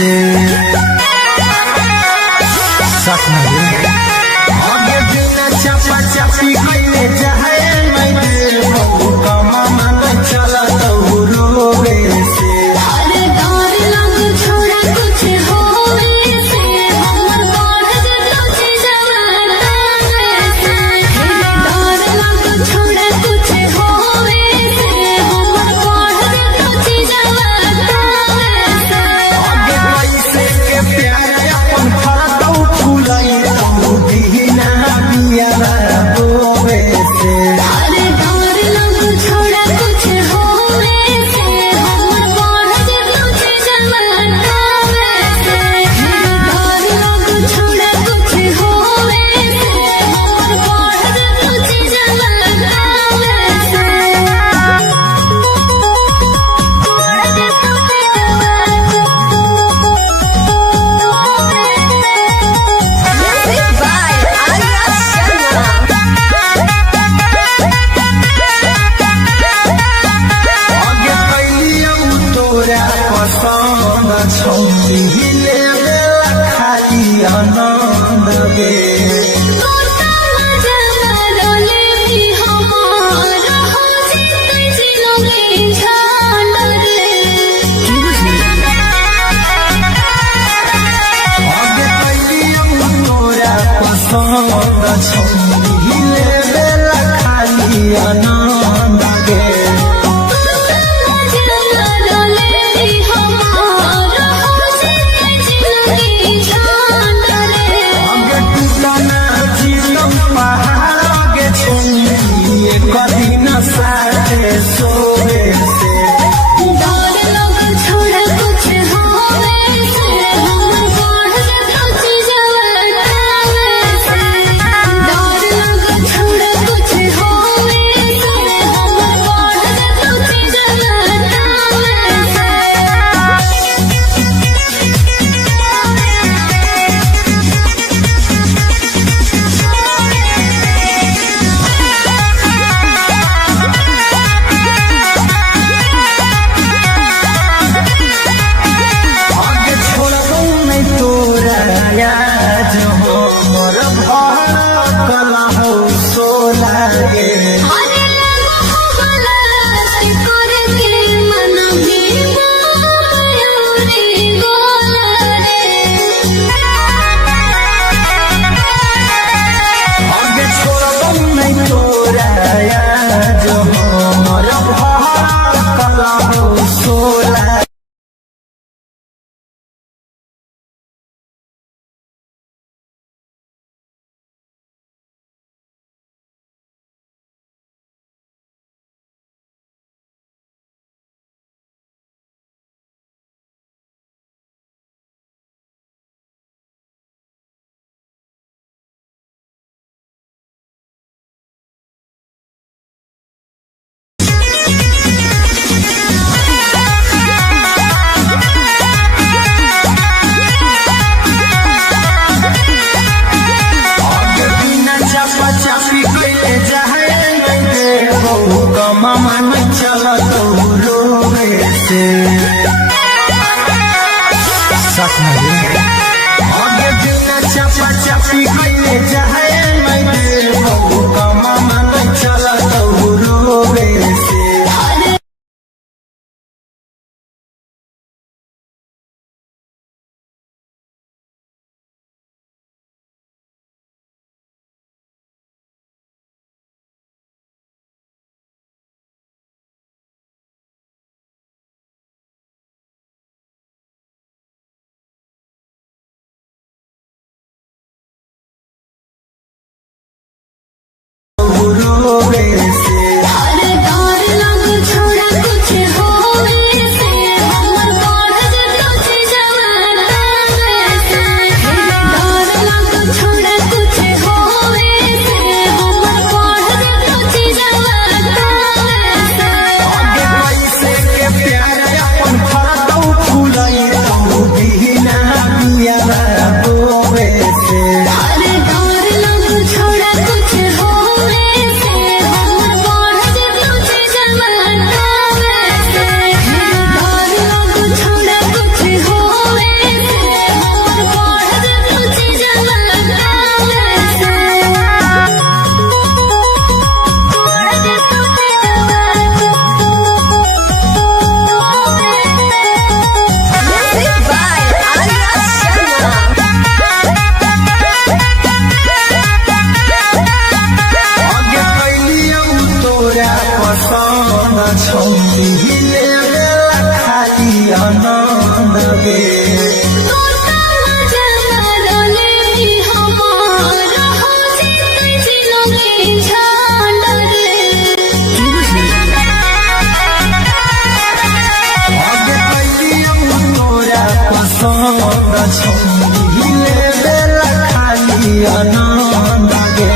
से सच में आगे बिना चपा चपी कइले जाए मैं दे कमा मन चला तो रोवे से अरे डर लग छोड़ा कुछ होवे से हमर बढ़ तुझ जवाना से डर लग छोड़ा कुछ होवे से हमर बढ़ तुझ जवाना से आगे पैसे के प्यार अपन फाटो फुलाई तो बिना बिया रोवे से अरे डर लग छोड़ा कुछ होवे से हमर बढ़ तुझ जवाना से डर लग छोड़ा कुछ होवे से हमर बढ़ तुझ जवाना Music by Arya आगे कइयो तोरा पसंद छौली ले खाली आनंद गे आगे कइयो तोरा पसंद छौली ले खाली आनंद गे आगे टूटना जीवन पहाड़ आगे छोड़ी कदी न साथे सोवे से छोड़ा कुछ होवे से हमर बढ़ तुझ जवाना से डर लग छोड़ा कुछ होवे से हमर बढ़ तुझ जवाना आगे छोड़बो नहीं तोरा याद हो मोर भार कला हो सोला गे अरे मोहब्बत करे के मन भी मयूरी गोला आगे छोड़बो नहीं तोरा याद हो मोर भार कला हो सोला आनंद गे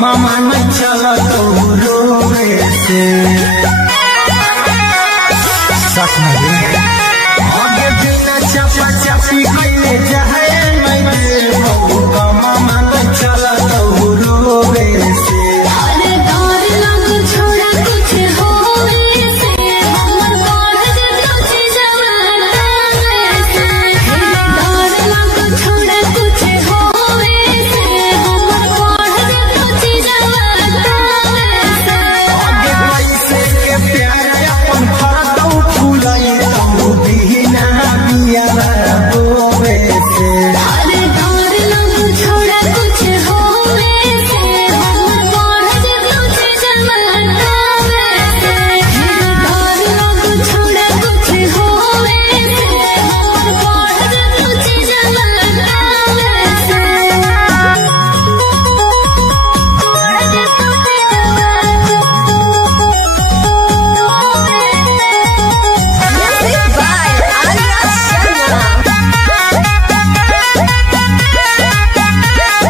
मामा न चला तो रोवे से सच में आगे बिना चपा चपी कइले जाए मैं दे मामा न चला तो रोवे से अरे डर लग छोड़ा कुछ होवे से हमर बाढ़ जे कुछ जवाना से डर लग छोड़ा कुछ होवे से हमर बाढ़ जे कुछ जवाना से आगे पैसे के प्यार अपन फरदौ फुलाई तू बिना बिया बोवे से अरे डर लग छोड़ा कुछ होवे से हमर बाढ़ जे कुछ जवाना से डर लग छोड़ा कुछ होवे से हमर बाढ़ जे कुछ जवाना से Music by Arya Sharma.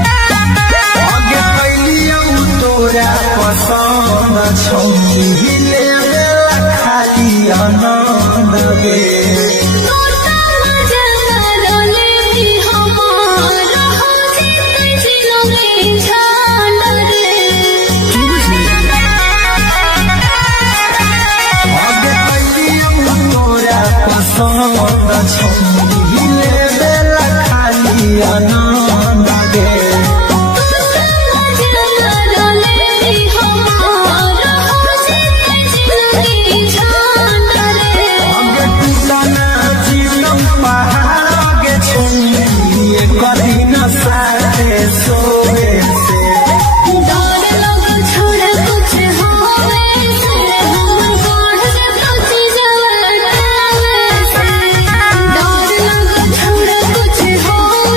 आगे कैलियौ तोरा पसंद छौनी ले खाली आनंद गे आगे कैलियौ तोरा पसंद छौनी ले खाली आनंद गे आगे टूटना जीवन पहाड़ के छौनी कभी न साथे सोवे से कुछ हो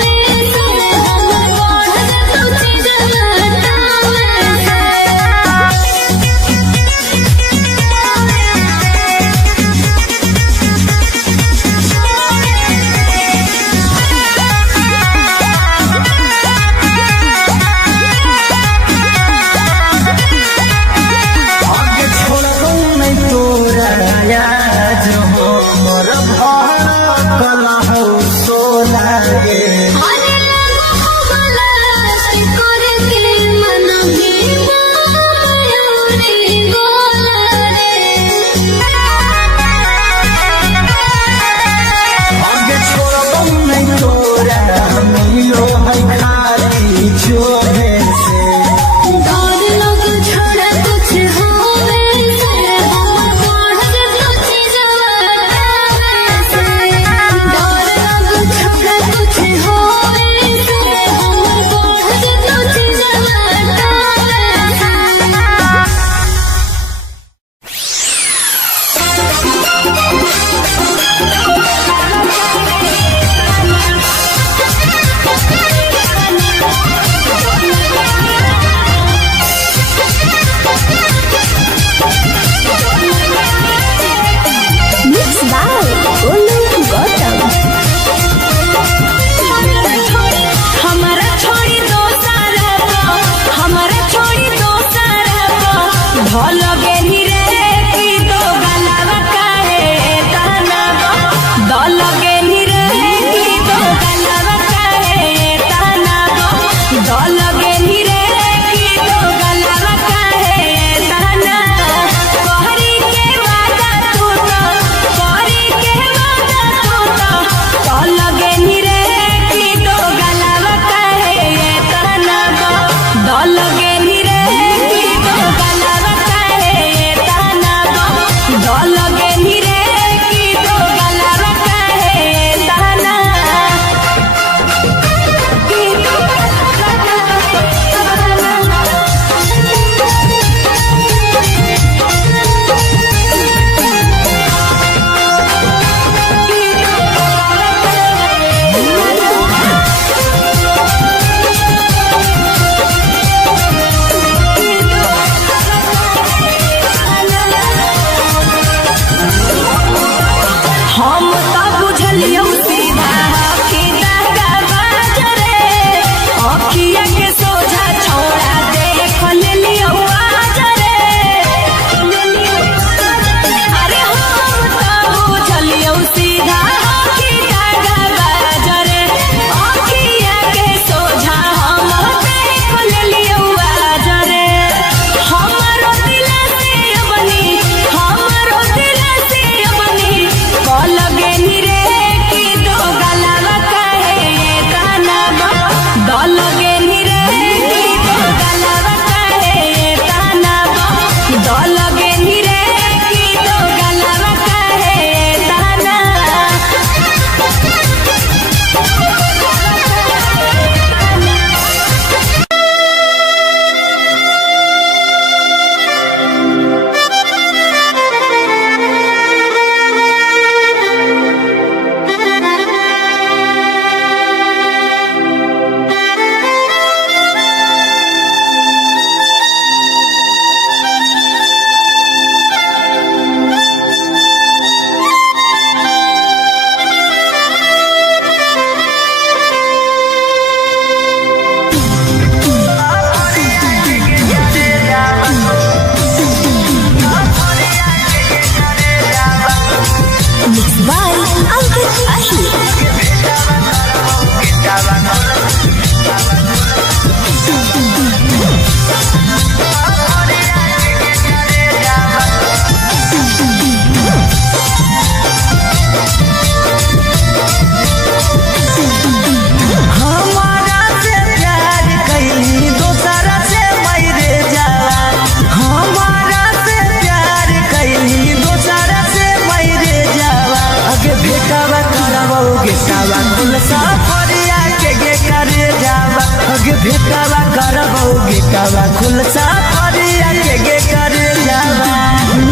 गेटावा कुल सफरिया के करे जावा अगे भेटावा करबो गेटावा कुल सफरिया के करे जावा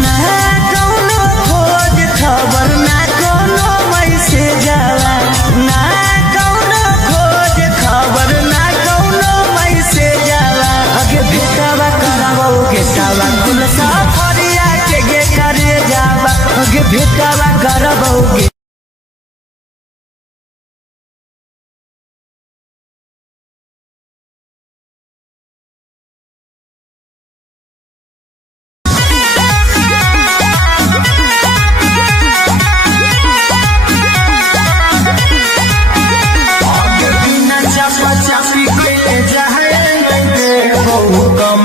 ना कोनो खोज खबर ना कोनो मैसेज जावा ना कोनो खोज खबर ना कोनो मैसेज जावा अगे भेटावा करबो गेटावा कुल सफरिया के करे जावा अगे भेटावा करबो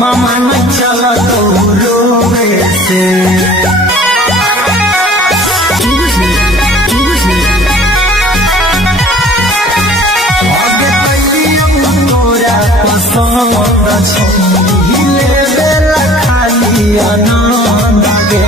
मामा न चला तो रोवे से आगे कहियो तोरा पसंद छहिले बेला खाली आनंद गे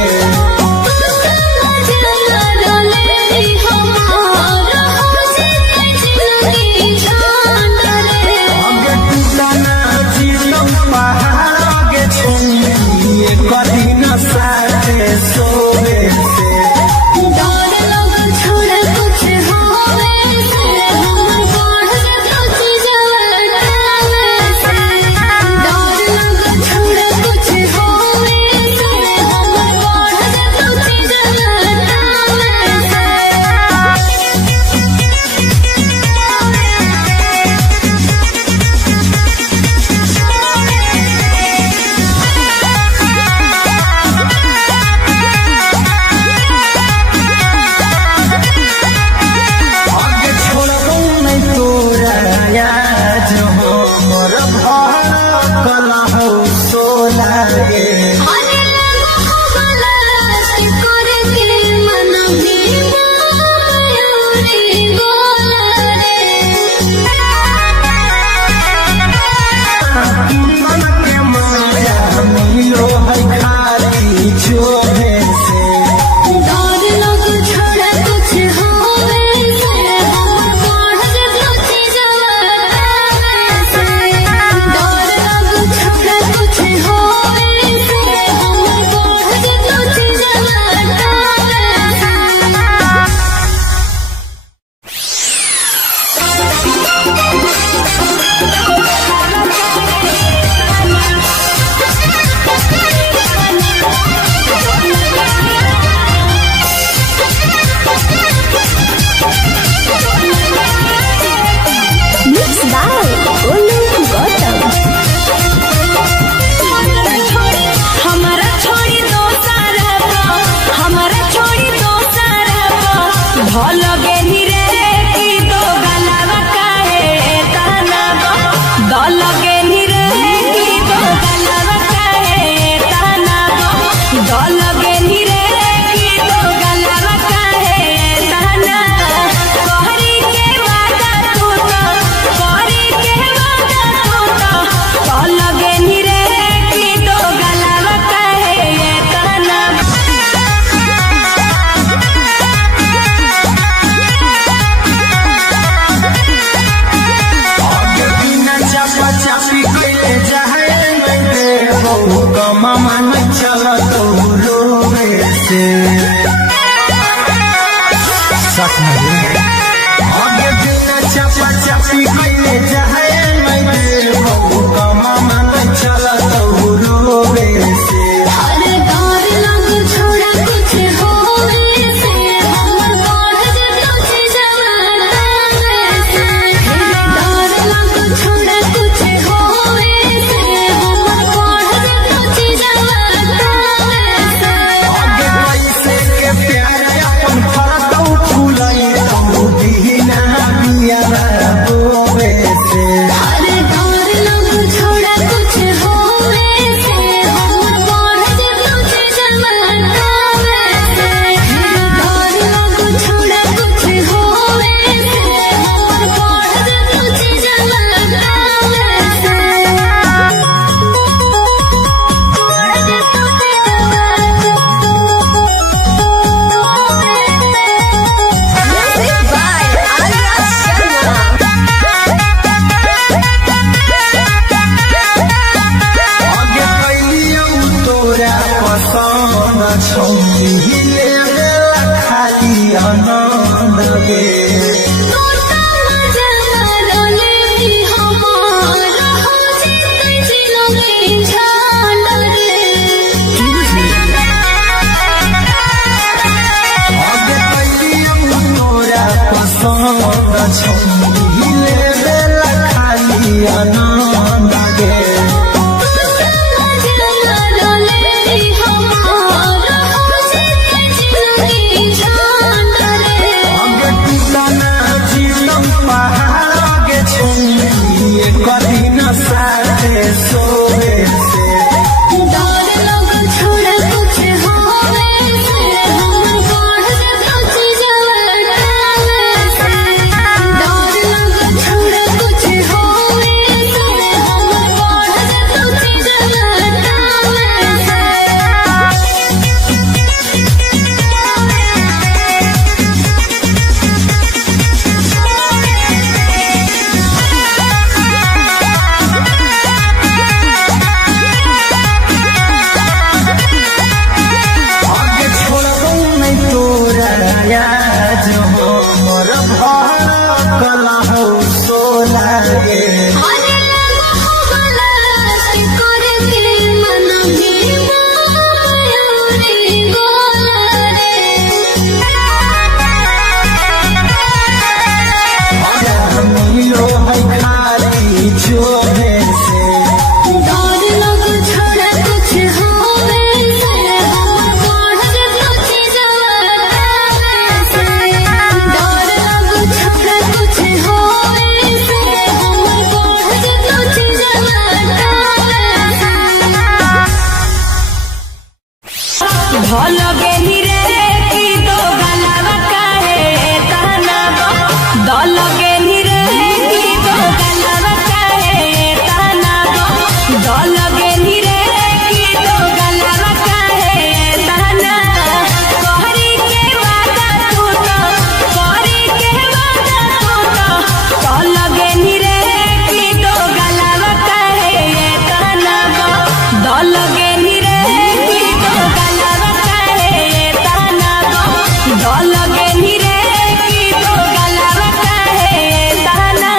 मामा न चला तो रोवे से सच में आगे बिना चपा चपी कइले जाए मैं देबो मामा न चला तो रोवे से अरे डर लग छोड़ा कुछ होवे से हमर बढ़ जतो जवाना से डर लग छोड़ा कुछ होवे से हमर बढ़ जतो जवाना कला हो सोना गे अरे लगा हो गलास करे के मन भी मायूरी गोला रे मिलो है खाली छोड़े से डर लग छोड़ा कुछ होवे से हम बढ़ जतो चीजवा से डर लग छोड़ा कुछ होवे से हम बढ़ जतो चीजवा भल गेली रे की दो गलावा काहे ताना दल गेली रे की दो गलावा काहे ताना दल गेली रे की दो गलावा काहे ताना कहरी के वादा तू तो कहरी के वादा तू तो दल गेली रे की दो गलावा काहे ताना दल गेली रे की दो गलावा काहे ताना दल गेली रे की दो गलावा काहे ताना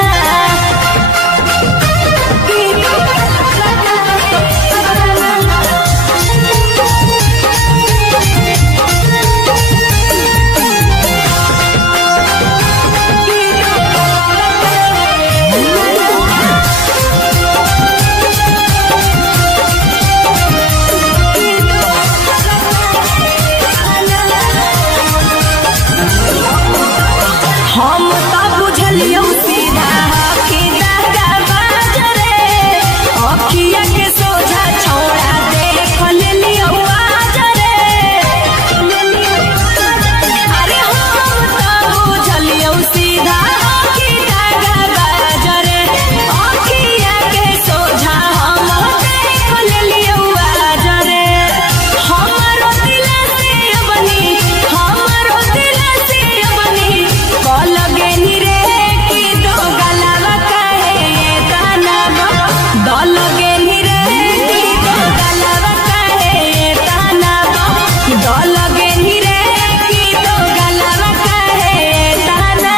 हम तो बुझलियो सीधा कि दादा बाजरे अखिया के सोझा छोड़ा देख लेलियो आजरे अरे हम तो बुझलियो सीधा कि दादा बाजरे अखिया के सोझा हम देख लेलियो आजरे हमारो दिल से बनी हमारो दिल से बनी कल गेली रे की दो गलावा काहे ताना दल गेली रे की दो गलावा काहे ताना दल गेली रे की दो गलावा काहे ताना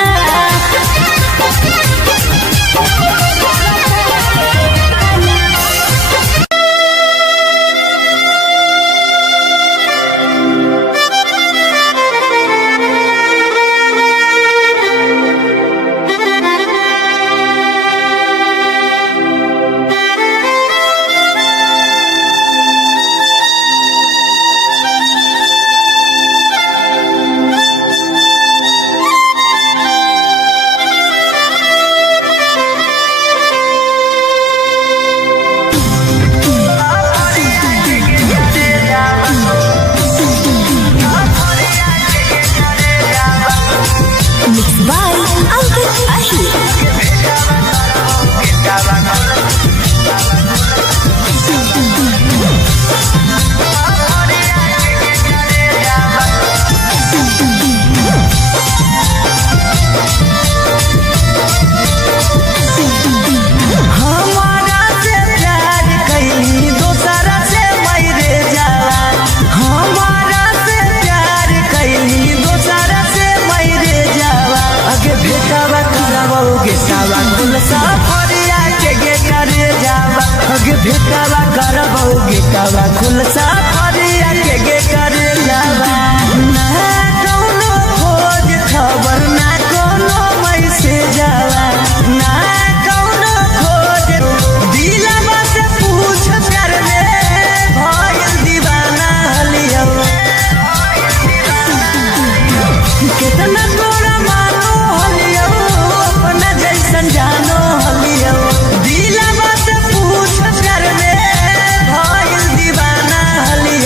हमारा से प्यार कैली दोसरा से मरे जाला हमारा से प्यार कैली दोसरा से मरे जाला अगे बेटावा करबो गेटावा कुल सफरिया के गे करे जावा अगे बेटावा करबो गेटावा कुल सफरिया के गे करे जावा ना कोनो खोज खबर ना कोनो मैसेज आवा ना कोनो खोज दिलवा से पूछ कर ले भइल दीवाना लियो कितना तोरा मानो हलियो अपना जैसन जानो हलियो दिलवा से पूछ कर ले भइल दीवाना हलियो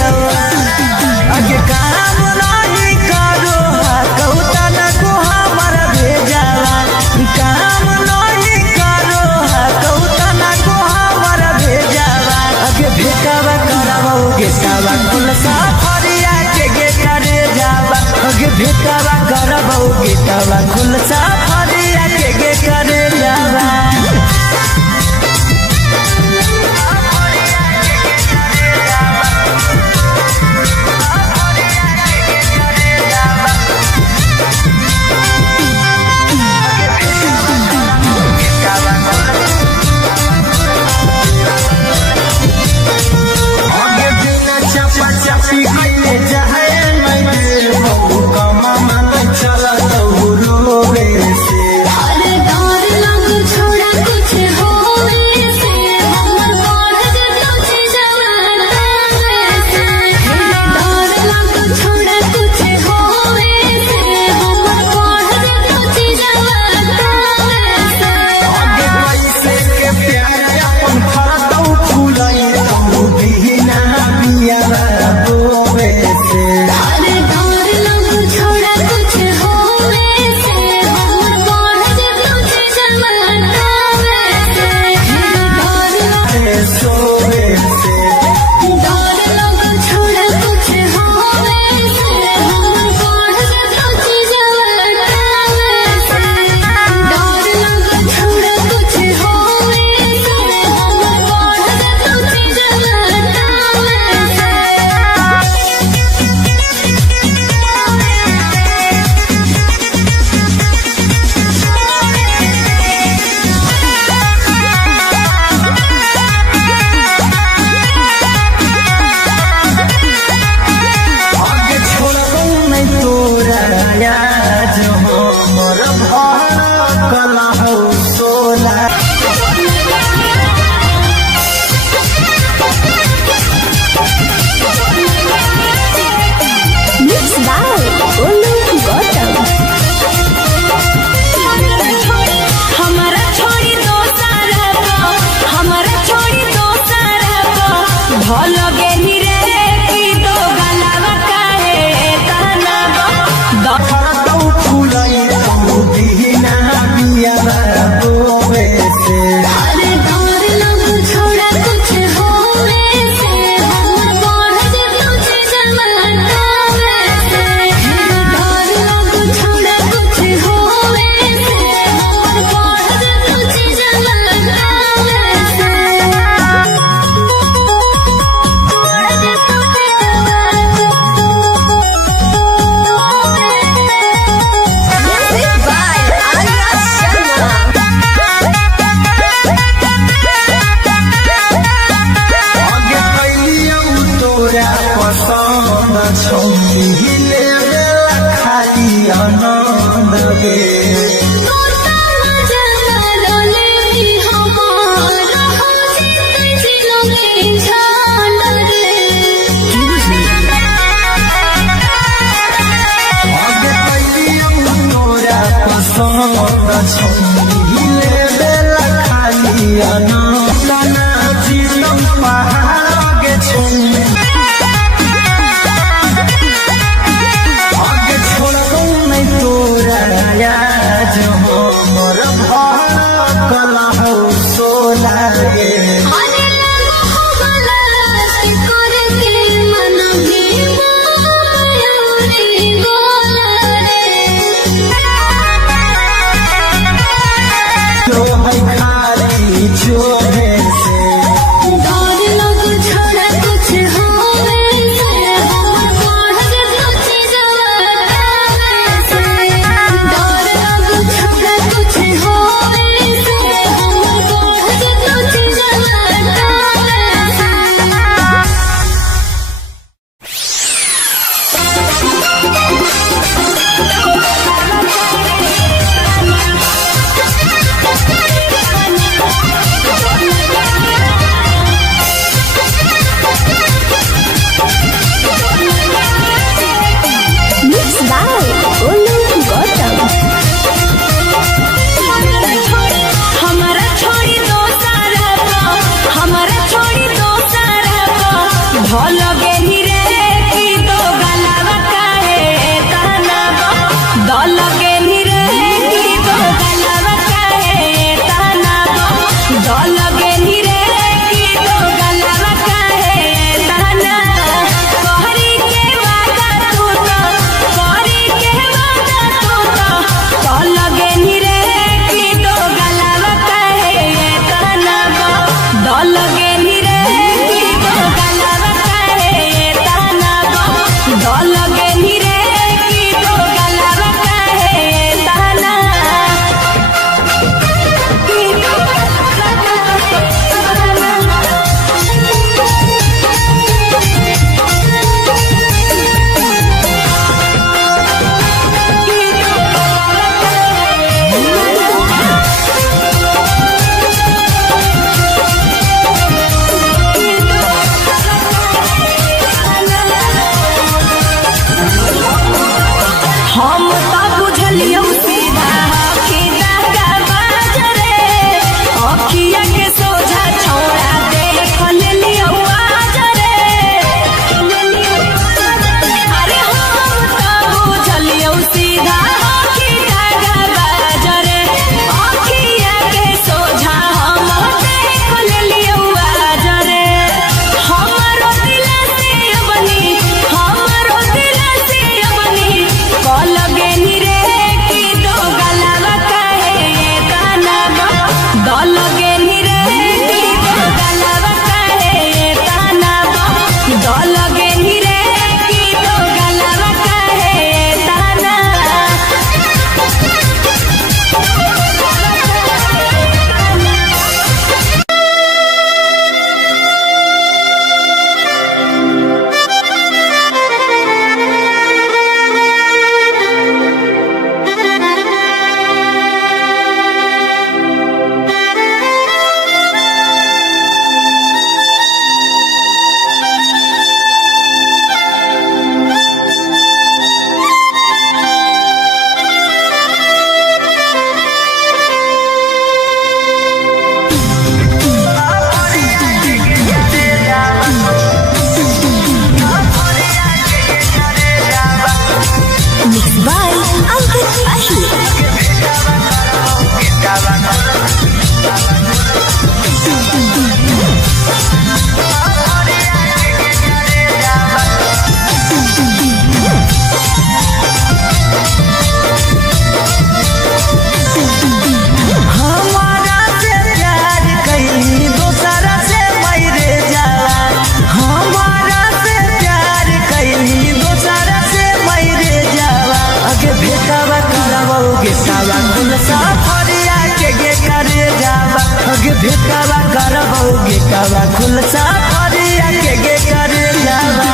भेटावा करबो गेटावा खुलसा फरिया के गे करे जावा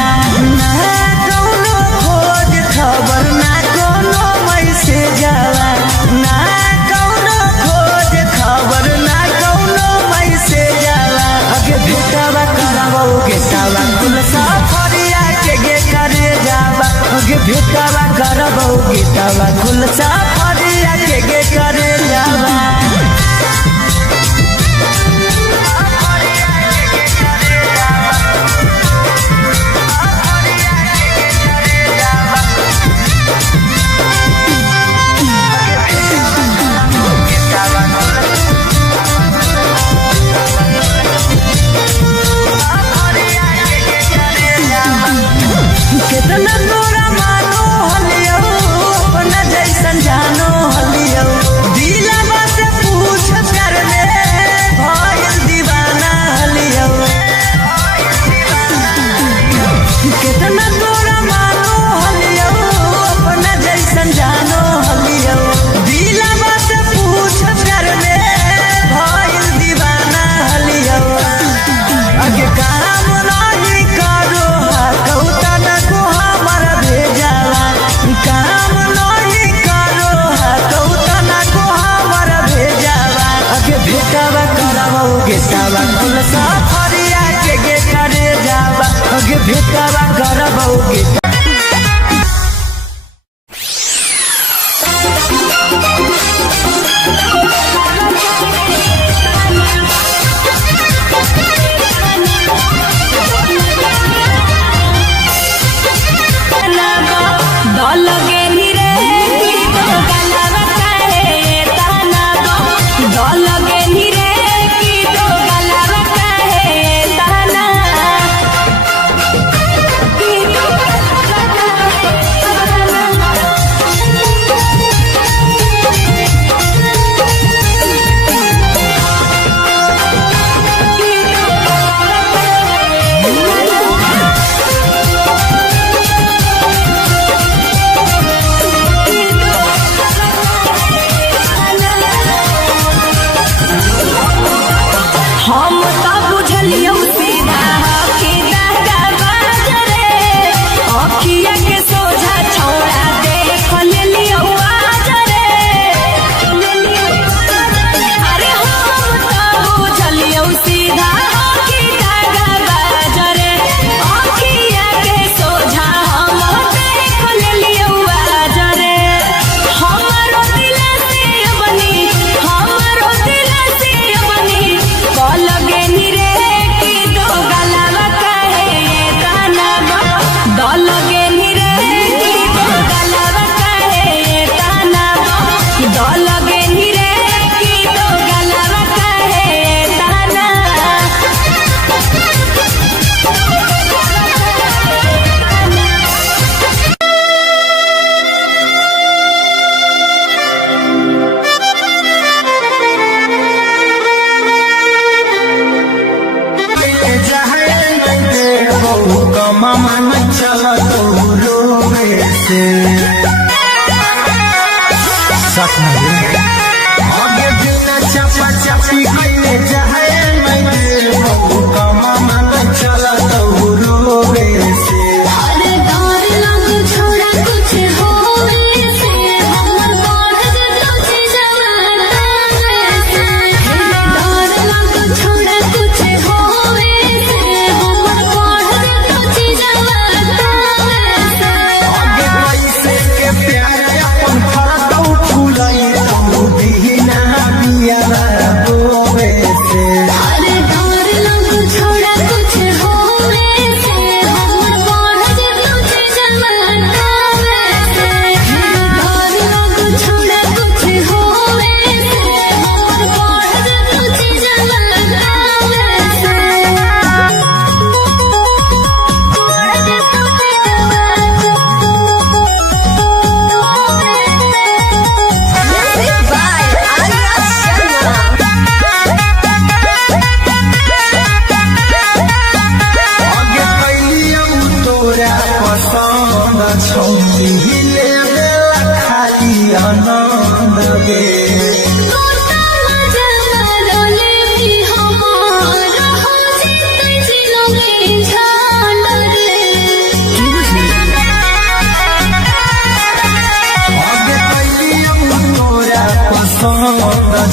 ना कौनो खोज खबर ना कोनो मैसेज जावा ना कौनो खोज खबर ना कौनो मैसेज जावा अगे भेटावा करबो गेटावा खुलसा फरिया के गे करे जावा अगे भेटावा करबो गेटावा खुलसा फरिया के गे करे जावा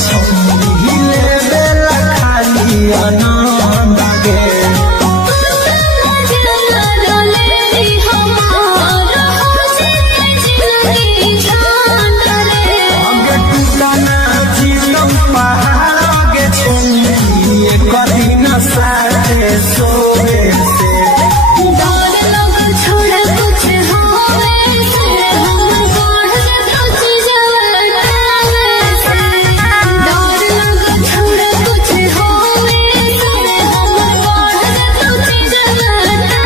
छोड़ी बेला खाली आनंद गे साथे सोवे से डर लग छोड़ कुछ होवे से हम बढ़ कुछ जवाना से डर लग छोड़ कुछ होवे से हम बढ़ कुछ जवाना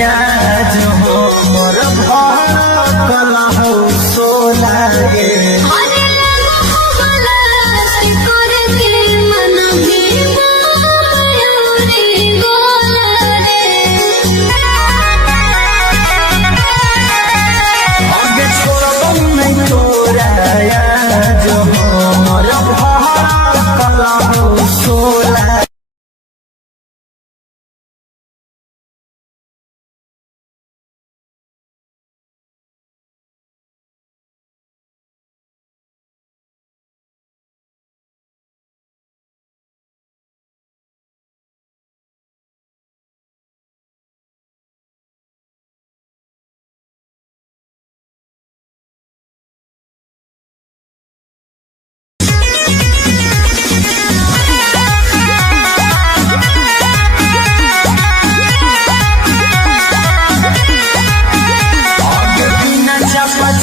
याद हो मोर भल हो सोला गे अरे भला से करके मन भी मयूरी गोला आगे छोड़ो नहीं तोरा याद हो मोर भल हो सोला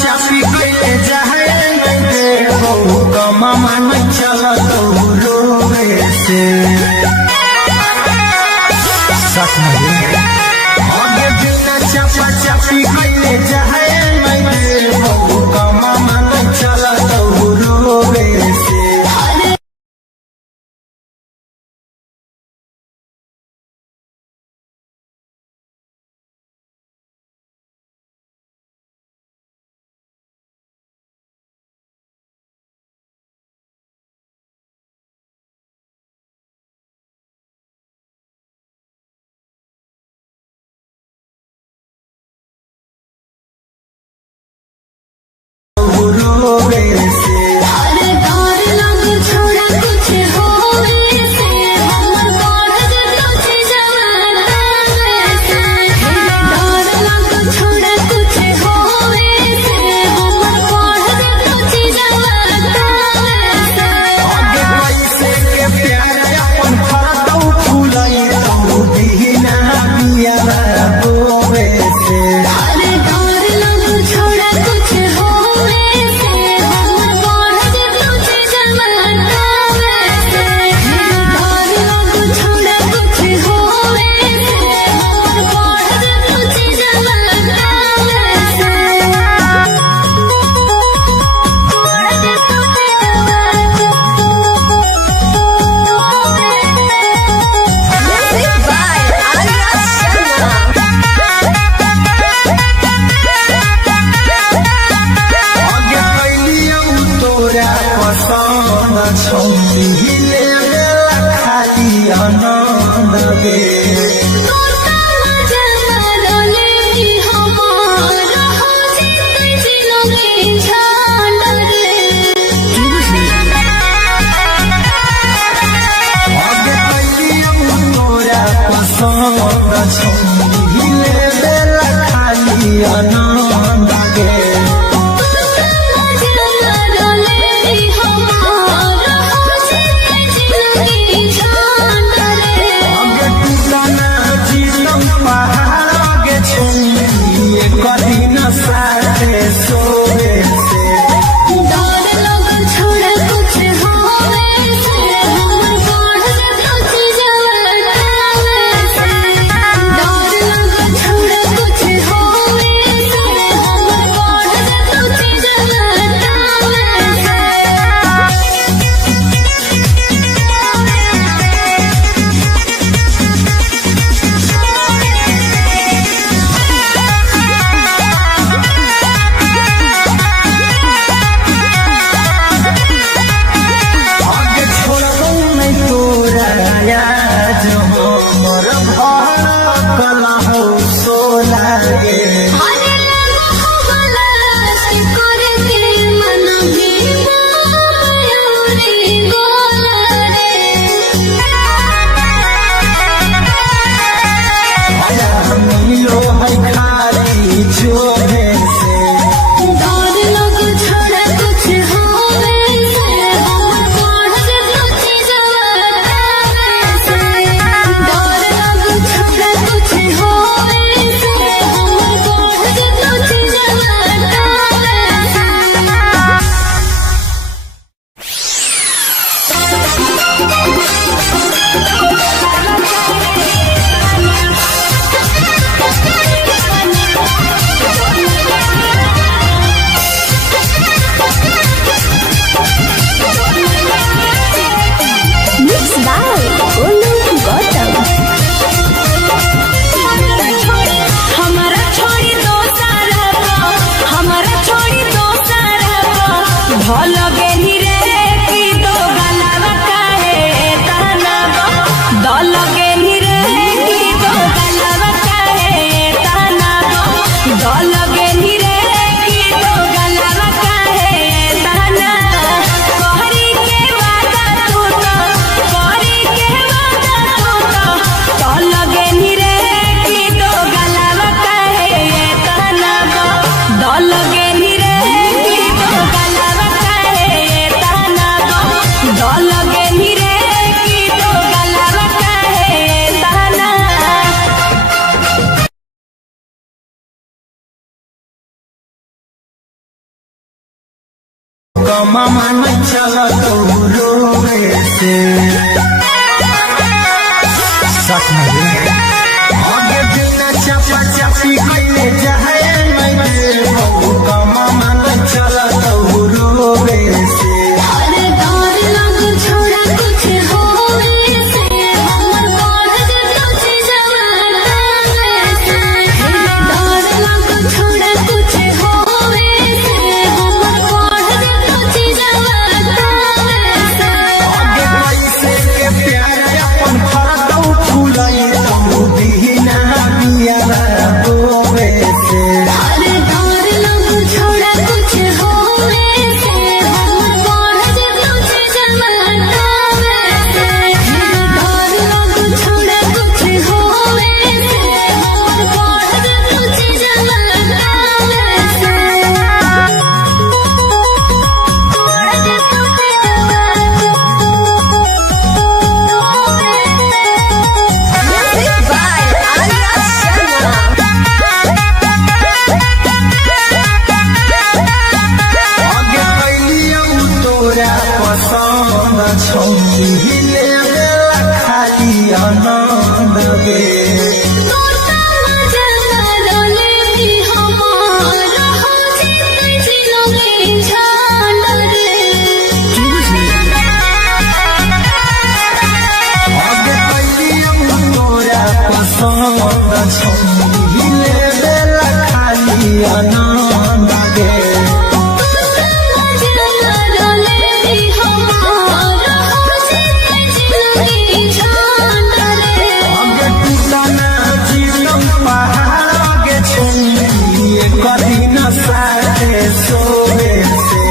चापी कैले जाए नहीं दे मामा न चला तो रोवे से सच में आगे बिना चापा चापी कैले जाए नहीं दे मामा न चला तो रोवे से कमा मन चला तो रोवे से सच में आगे बिना चपा चपी कइले जाए नहीं कमा मन चला तो रोवे से अरे डर लग छोड़ा कुछ होवे से हमर बढ़ जतो चीजवा से डर लग छोड़ा कुछ होवे से हमर बढ़ जतो चीजवा से आगे पैसे के प्यार अपन फरदौ फुलाई तू दीना बिया रोवे से अरे डर लग छोड़ा कुछ होवे से हमर बढ़ जतो चीजवा से डर लग छोड़ा कुछ होवे से हमर बढ़ जतो चीजवा आगे कैलियौ तोरा पसंद छौनी हिले खाली आनंद गे आगे कैलियौ तोरा पसंद छौनी हिले खाली आनंद गे आगे टूटना जीवन पहाड़ आगे छोड़ी कभी न साथे सोवे से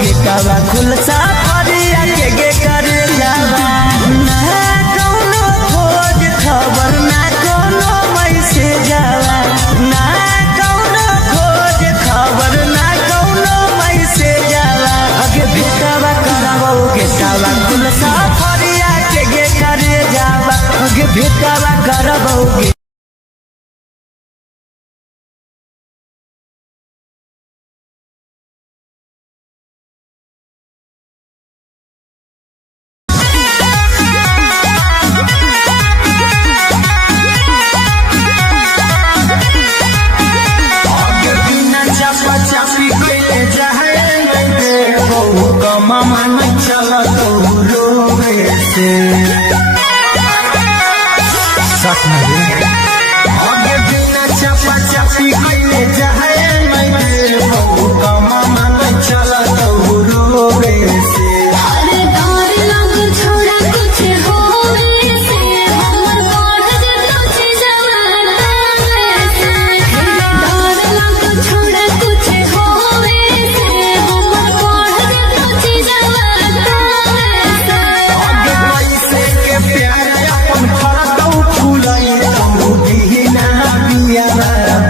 गेटवा खुल सफरिया के करे जावा ना कौनो खोज खबर ना कौनो मैसेज जावा ना कौनो खोज खबर ना कौनो मैसेज जावा अगे भेटवा करबो गेटवा खुल सफरिया के करे जावा अगे भेटवा करबो मामा नहीं चला तो रोवे से साथ में आगे बिना चपा चपी कइले जाए नहीं का मामा नहीं चला तो रोवे से अरे डर लग छोड़ा कुछ होवे से हमर बढ़ जतो जवाना से डर लग छोड़ा कुछ होवे से हमर बढ़ जतो जवाना से आगे पैसे के प्यार अपन फरकौ फुलाई तू बिना बिया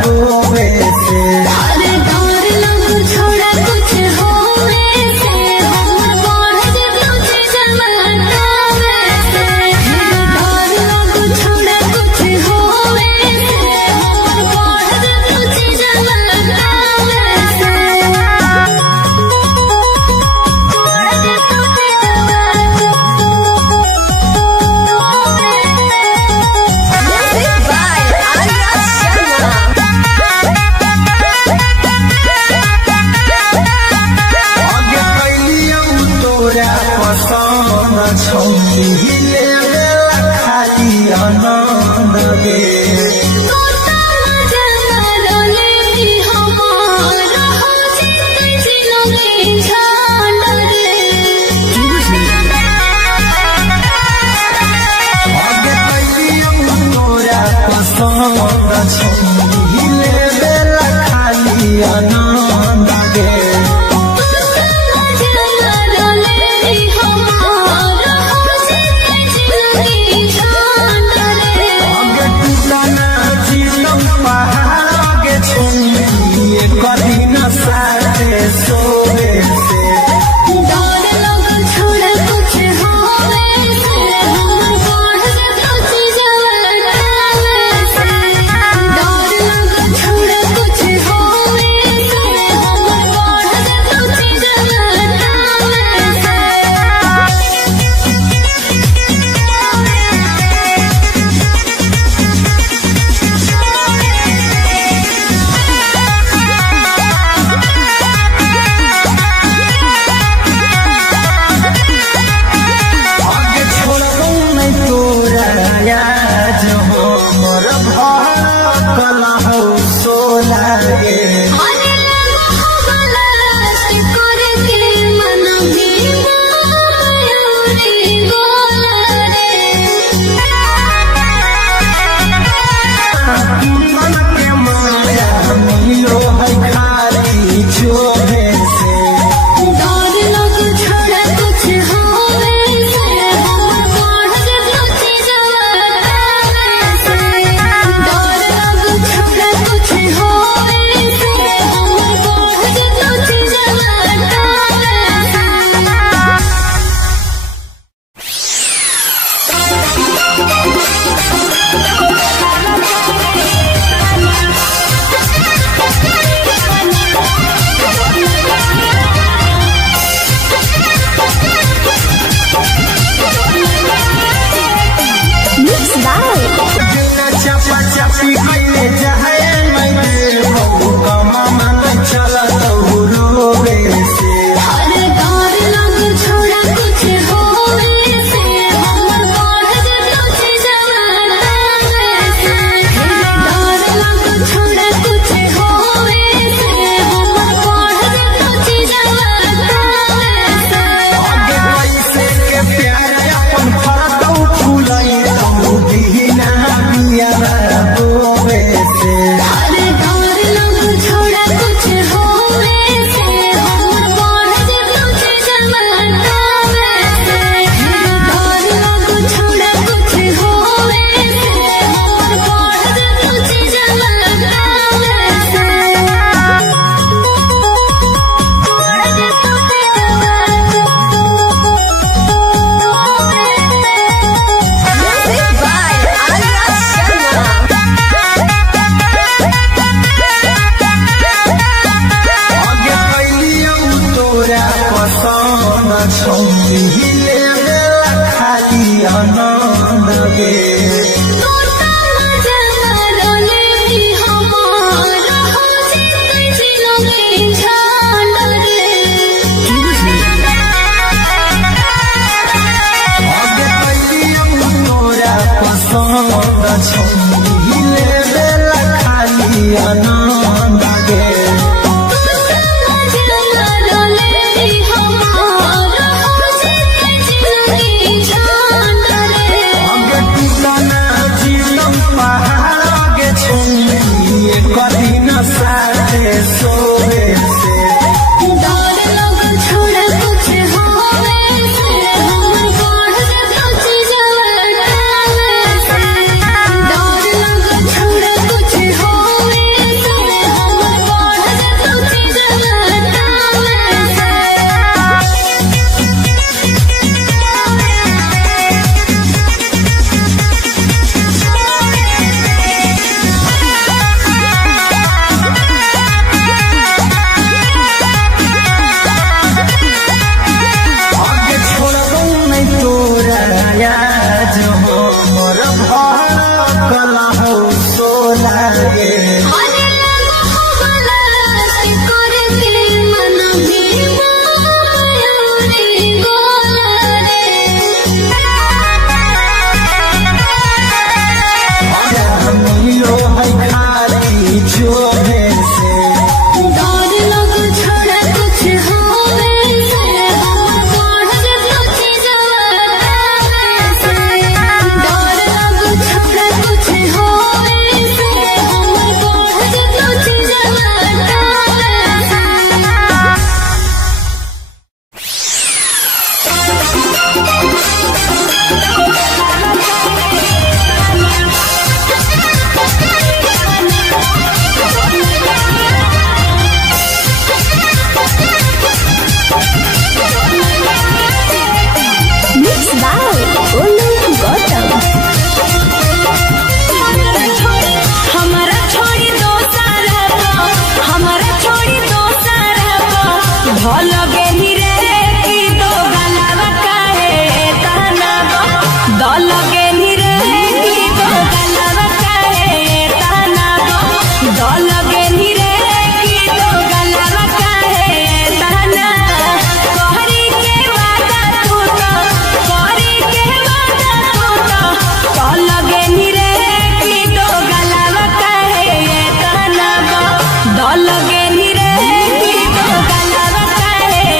रोवे से अरे डर लग छोड़ा कुछ होवे से हमर बढ़ जतो जवाना से डर लग छोड़ा कुछ होवे से हमर बढ़ जतो जवाना आगे कैलियौ तोरा पसंद छौनी ले खाली आनंद गे आगे कैलियौ तोरा पसंद छौनी ले खाली आनंद गे आगे टूटना जीतौ पहाड़ आगे छौनी कभी न साथे सोवे से आगे छोड़बौ नहीं तोरा याद हो मोर भड़कल हौ सोला गे मन के माया मिलो है खाली जोहे से बिना चपा चपी कइले जाए नहीं का मामा नहीं चला तो रोवे से अरे डर लग छोड़ा कुछ होवे से हमर बढ़ जतो जवाना से डर लग छोड़ा कुछ होवे से हमर बढ़ जतो जवाना से आगे पैसे के प्यार अपन फरकौ फुलाई तू बिना बिया रोवे से छौरी हिले खाली आनंद गे लगे नी रे की तो गलवा काहे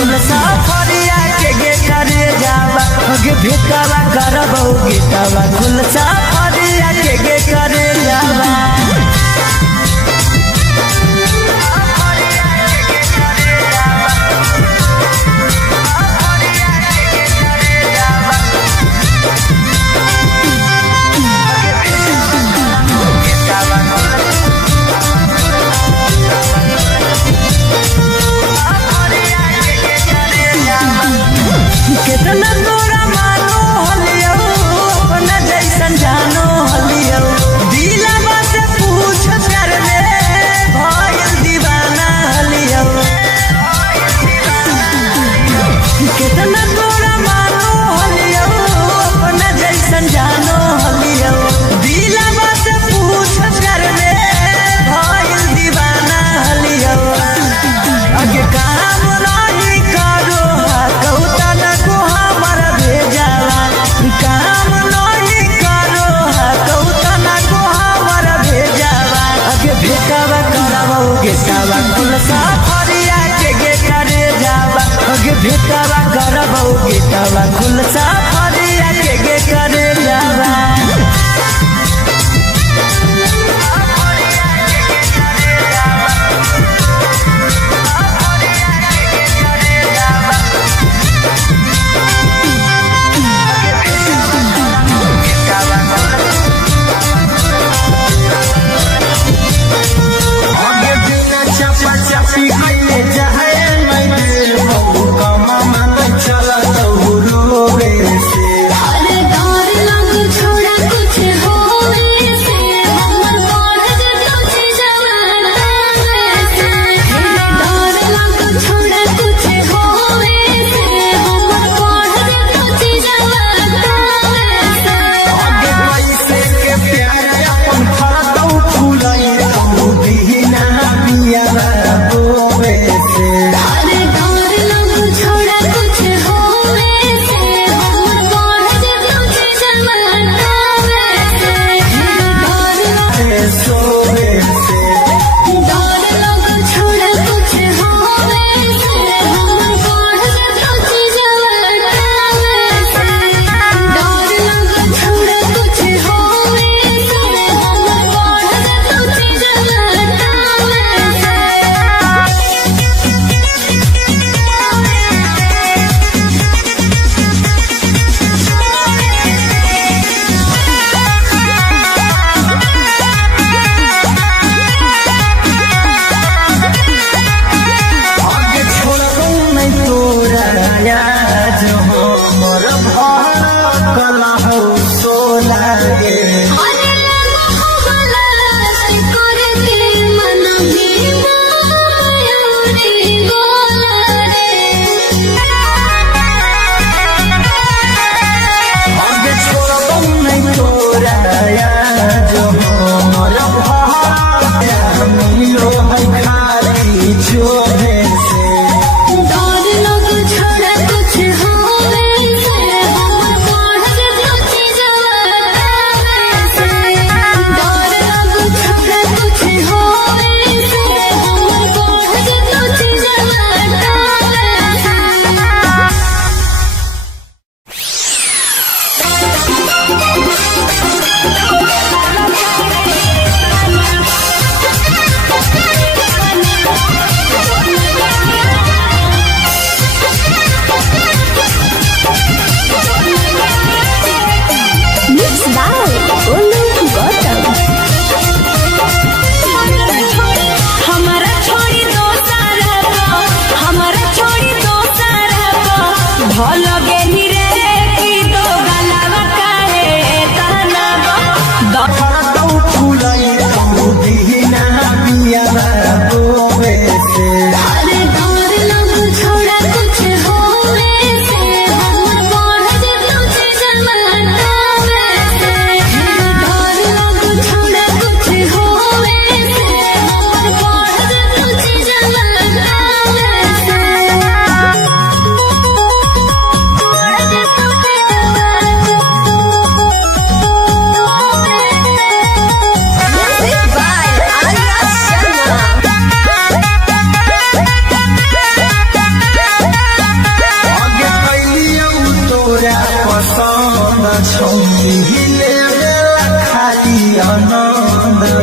कुल सफरिया के गे करे जावा गे भेटावा करबो गेटावा कुल सफरिया के गे करे जावा कितना तोरा मानो हलियो अपना जैसन जानो हलियो दिलवा से पूछ कर ले भइल दीवाना हलियो कितना तोरा मानो हलियो अपना जैसन जानो हलियो दिलवा से पूछ कर ले भइल दीवाना हलियो आगे काम नहीं करो कहूता न को हमर भेजावा काम नहीं करो कहूता न को हमर भेजावा आगे भेटावा करबो गेटावा कुल सफरिया के गे करे जावा आगे भेटावा करबो गेटावा कुल सफरिया के गे करे जावा अरे डर लग छोड़ा कुछ होवे से हमर बढ़ जतो जवाना से डर लग छोड़ा कुछ होवे से हमर बढ़ जतो जवाना अरे डर लग छोड़ा कुछ होवे से हमर बढ़ जतो जवाना डर लग छोड़ा कुछ होवे से हमर बढ़ जतो जवाना डर लग छोड़ा कुछ होवे से हमर बढ़ जतो जवाना आगे छोड़बो नहीं तोरा याद हो मोर कला हो सोला गे अरे लगा हो गला करे के मन भी मायूरी गोला आगे छोड़बो नहीं तोरा याद हो मोर मिलो है खाली छोड़े से डर लग छोड़ा कुछ होवे से हमर बढ़ जतो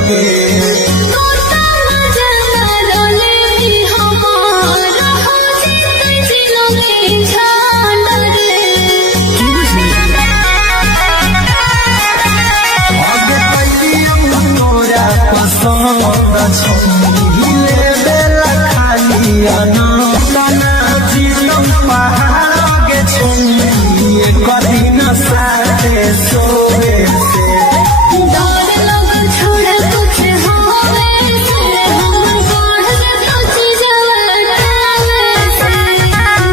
लगे तोता मजा रोले भी हमारा हो जिते जिलों में झाड़ रे आगे पइलियम तोरा पसंद छहिले बेला खाली अना जीवन पहाड़ के छुए कभी न साथे सोए से डर लग छोड़ कुछ होवे से हमर बढ़ तो चीजवा से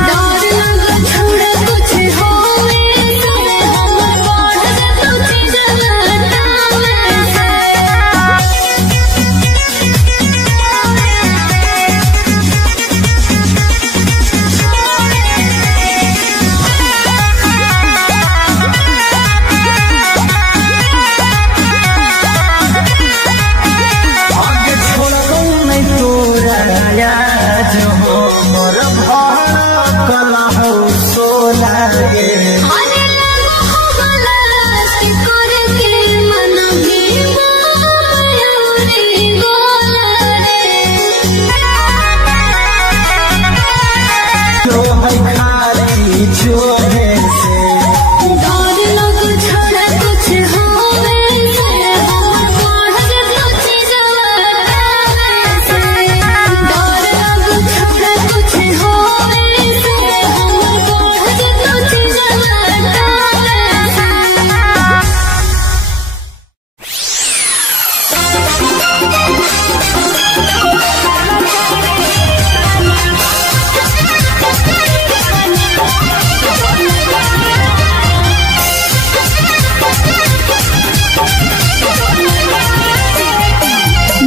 डर लग छोड़ कुछ होवे से हमर बढ़ तो चीजवा आगे छोड़ो नहीं तोरा याद हो मोर कला हो सोला गे अरे लगो हो गलास करे के मन भी मयूरी गोला जो है खाली जो है से डर लग छोड़ कुछ होवे से हमर बढ़ तो चीजवा से डर लग छोड़ कुछ होवे से हमर बढ़ तो चीजवा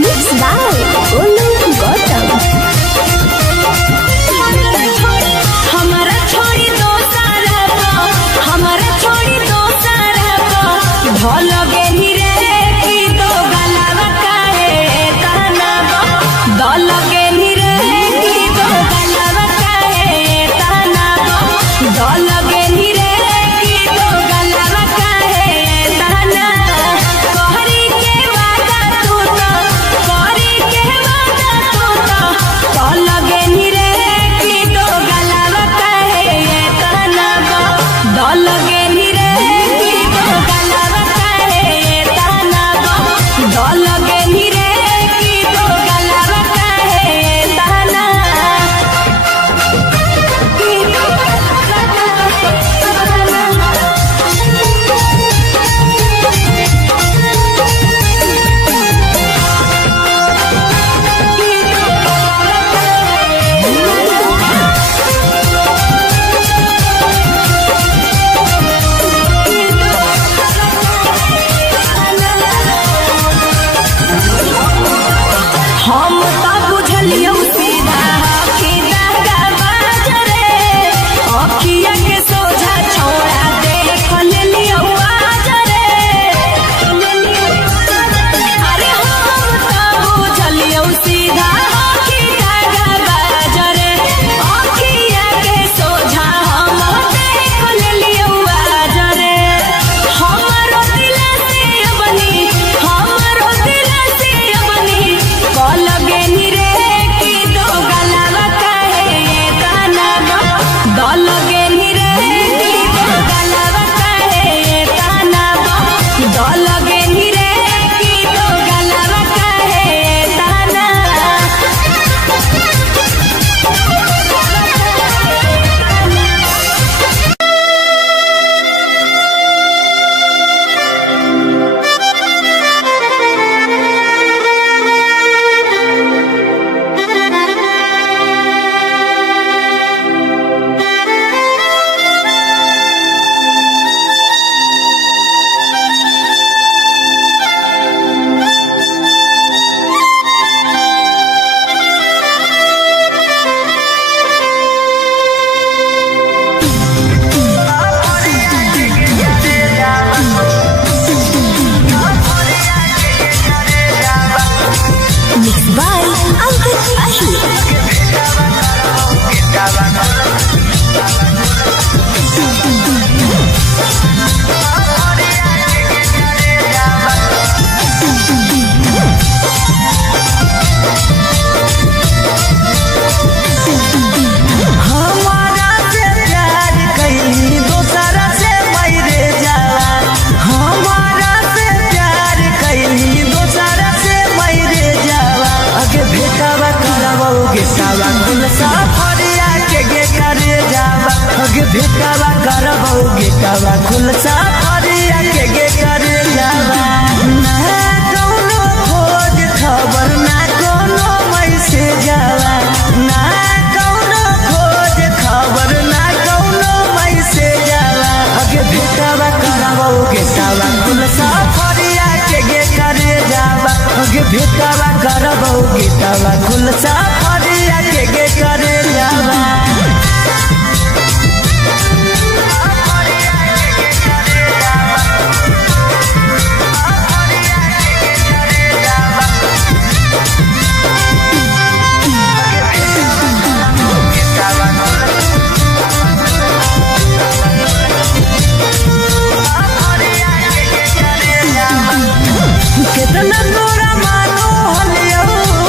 Mixed by Olu Gautam. हमारा छोड़ी दो सारा हमारा छोड़ी दो सारा ढोल गेली रे की दो गलावा काहे कहना दल गेली रे की दो गलावा काहे कहना दल गेली रे की दो गलावा काहे कहना कहरी के वादा तू तो कहरी के वादा तू तो दल गेली रे की दो गलावा काहे कहना दल गेली रे की दो गलावा काहे कहना दल गेली रे की दो गलावा काहे कहना हम तो बुझलियो सीधा कि दागा बाजरे अखिया के सोझा छोड़ा देख लेलियो आजरे अरे हम तो बुझलियो सीधा कि दागा बाजरे अखिया के सोझा हम देख लेलियो आजरे हमारो दिल से बनी हमारो दिल से बनी कल गेली रे की दो गलावा काहे कहना दल गेली रे की दो गलावा काहे कहना दल गेली रे की दो गलावा काहे कहना Mixed by Uncle Ashur. भेटावा करबो गेटावा खुलसा फरिया के करे जावा ना कौनो खोज खबर ना कोनो मैसेज जावा ना कौनो खोज खबर ना कोनो मैसेज जावा अगे भेटावा करबो गेटावा खुलसा फरिया के करे जावा अगे भेटावा करबो गेटावा खुलसा फरिया के करे जावा कितना तोरा मानो हलियो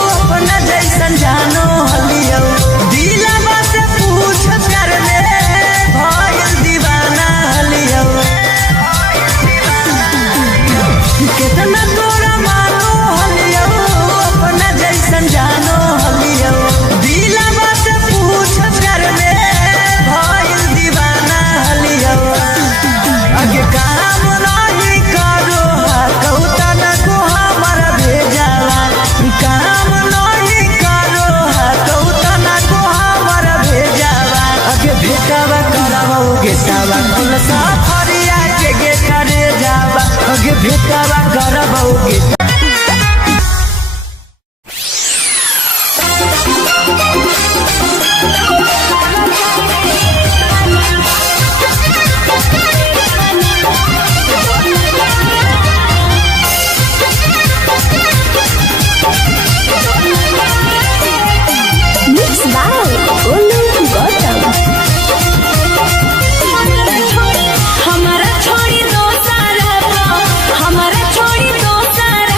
अपना जैसन जानो हलियो दिलवा से पूछ कर ले भइल दीवाना हलियो कितना तोरा मानो हलियो अपना जैसन जानो हलियो दिलवा से पूछ कर ले भइल दीवाना हलियो अगे काम नहीं करो कौता न को हमर भेजावा काम नहीं करो कौता न को हमर भेजावा अगे भेटावा करबो गेटावा खुलसा फरिया के करे जावा अगे भेटावा करबो गेटा Mixed by Olu Gautam. हमारा छोड़ी दो सारा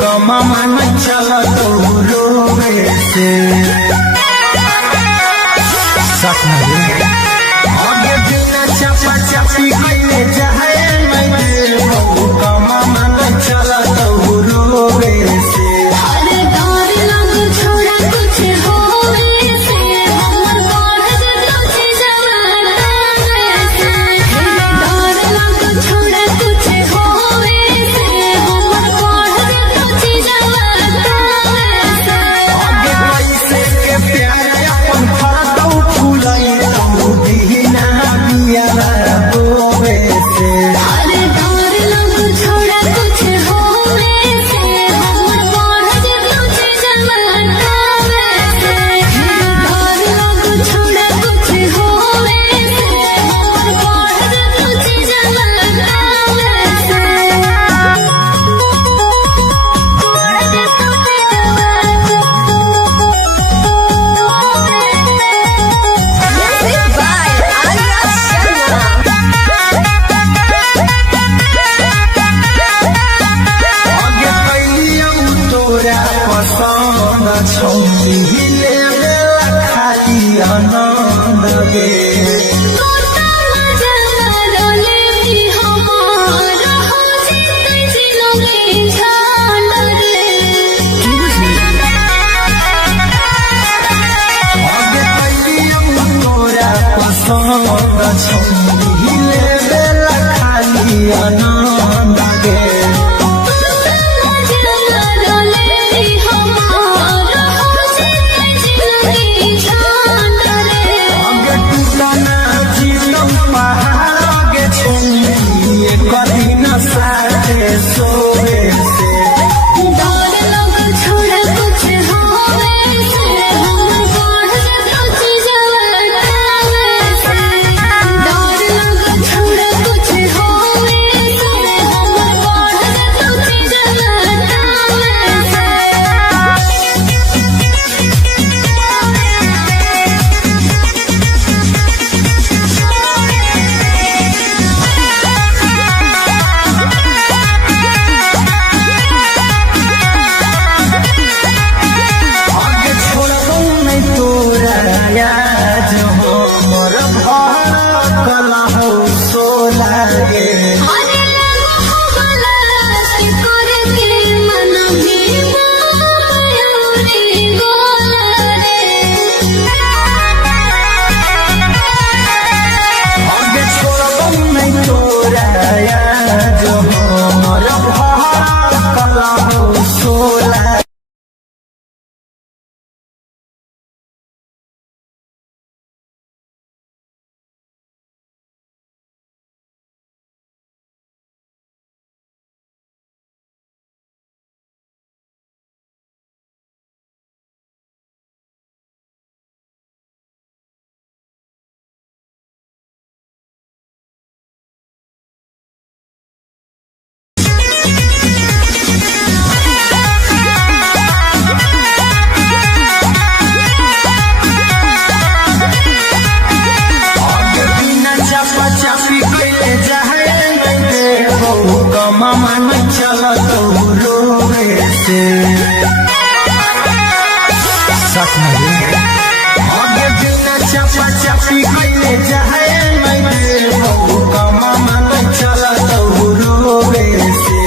कमा मन चला तो रोवे से आगे बिना चपा चपी कइले जाए नहीं कमा मन चला तो रोवे से अरे डर लग छोड़ा कुछ होवे से हमर बढ़ जतो जवाना से डर लग छोड़ा कुछ होवे से हमर बढ़ जतो जवाना से आगे कैसे के प्यार अपन फाटौ फुलाई तू दीना बिया बोवे से अरे डर लग छोड़ा कुछ होवे से हमर बढ़ जतो जवाना से डर लग छोड़ा कुछ होवे से हमर बढ़ जतो जवाना आगे कैलियौ तोरा पसंद छौरी ले खाली आनंद गे आगे कैलियौ तोरा पसंद छौरी ले खाली आनंद गे आगे टूटना जीतम पहाड़ आगे छौरी कभी न साथे सोवे से आगे छोड़बौ नहीं तोरा याद हो मोर भरकल हो सोला गे आगे छोड़बौ नहीं तोरा याद हो मोर भरकल हो सोला आगे बिना चपा चपी कइले जाए नहीं देबौ कमा मन चला तो रोवे से आगे बिना चपा चपी कइले जाए नहीं देबौ कमा मन चला तो रोवे से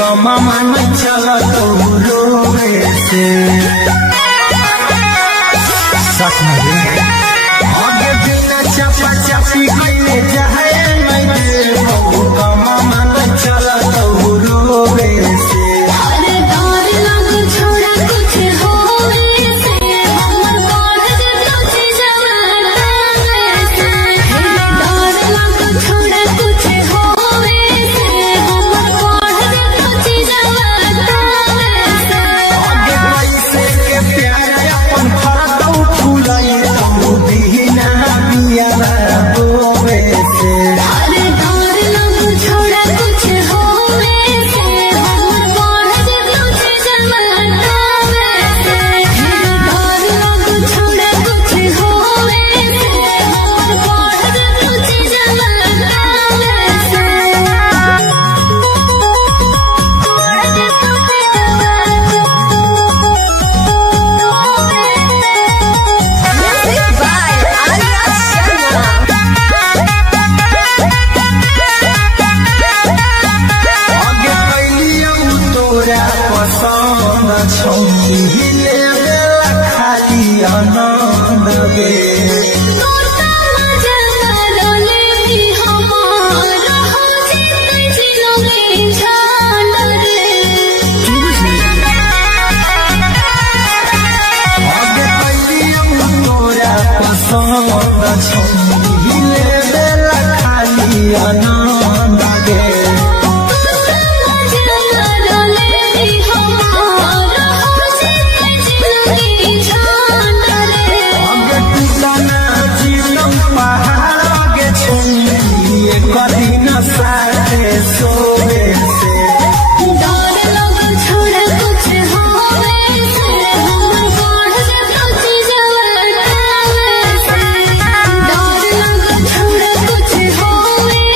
गमा मन चला तो रोवे से सच में आगे बिना चपा चपी कइले जाए नहीं दे गमा मन चला तो रोवे से अरे डर लग छोड़ा कुछ होवे से हमर बढ़ जतो चीजवा से डर लग छोड़ा कुछ होवे से हमर बढ़ जतो चीजवा आगे पैसे के प्यार अपन फरदौ फुलाई तो दीना बिया बोवे से अरे डर लग छोड़ा कुछ होवे से हमर बढ़ जतो चीजवा से डर लग छोड़ा कुछ होवे से हमर बढ़ जतो चीजवा Music by Arya Sharma. आगे कैलियौ तोरा पसंद छौनी लेला खाली आनंद गे आगे कैलियौ तोरा पसंद छौनी लेला खाली आनंद गे आगे टूटना जीवन पहाड़ आगे छौनी कदी न साथे सोवे से कुछ होवे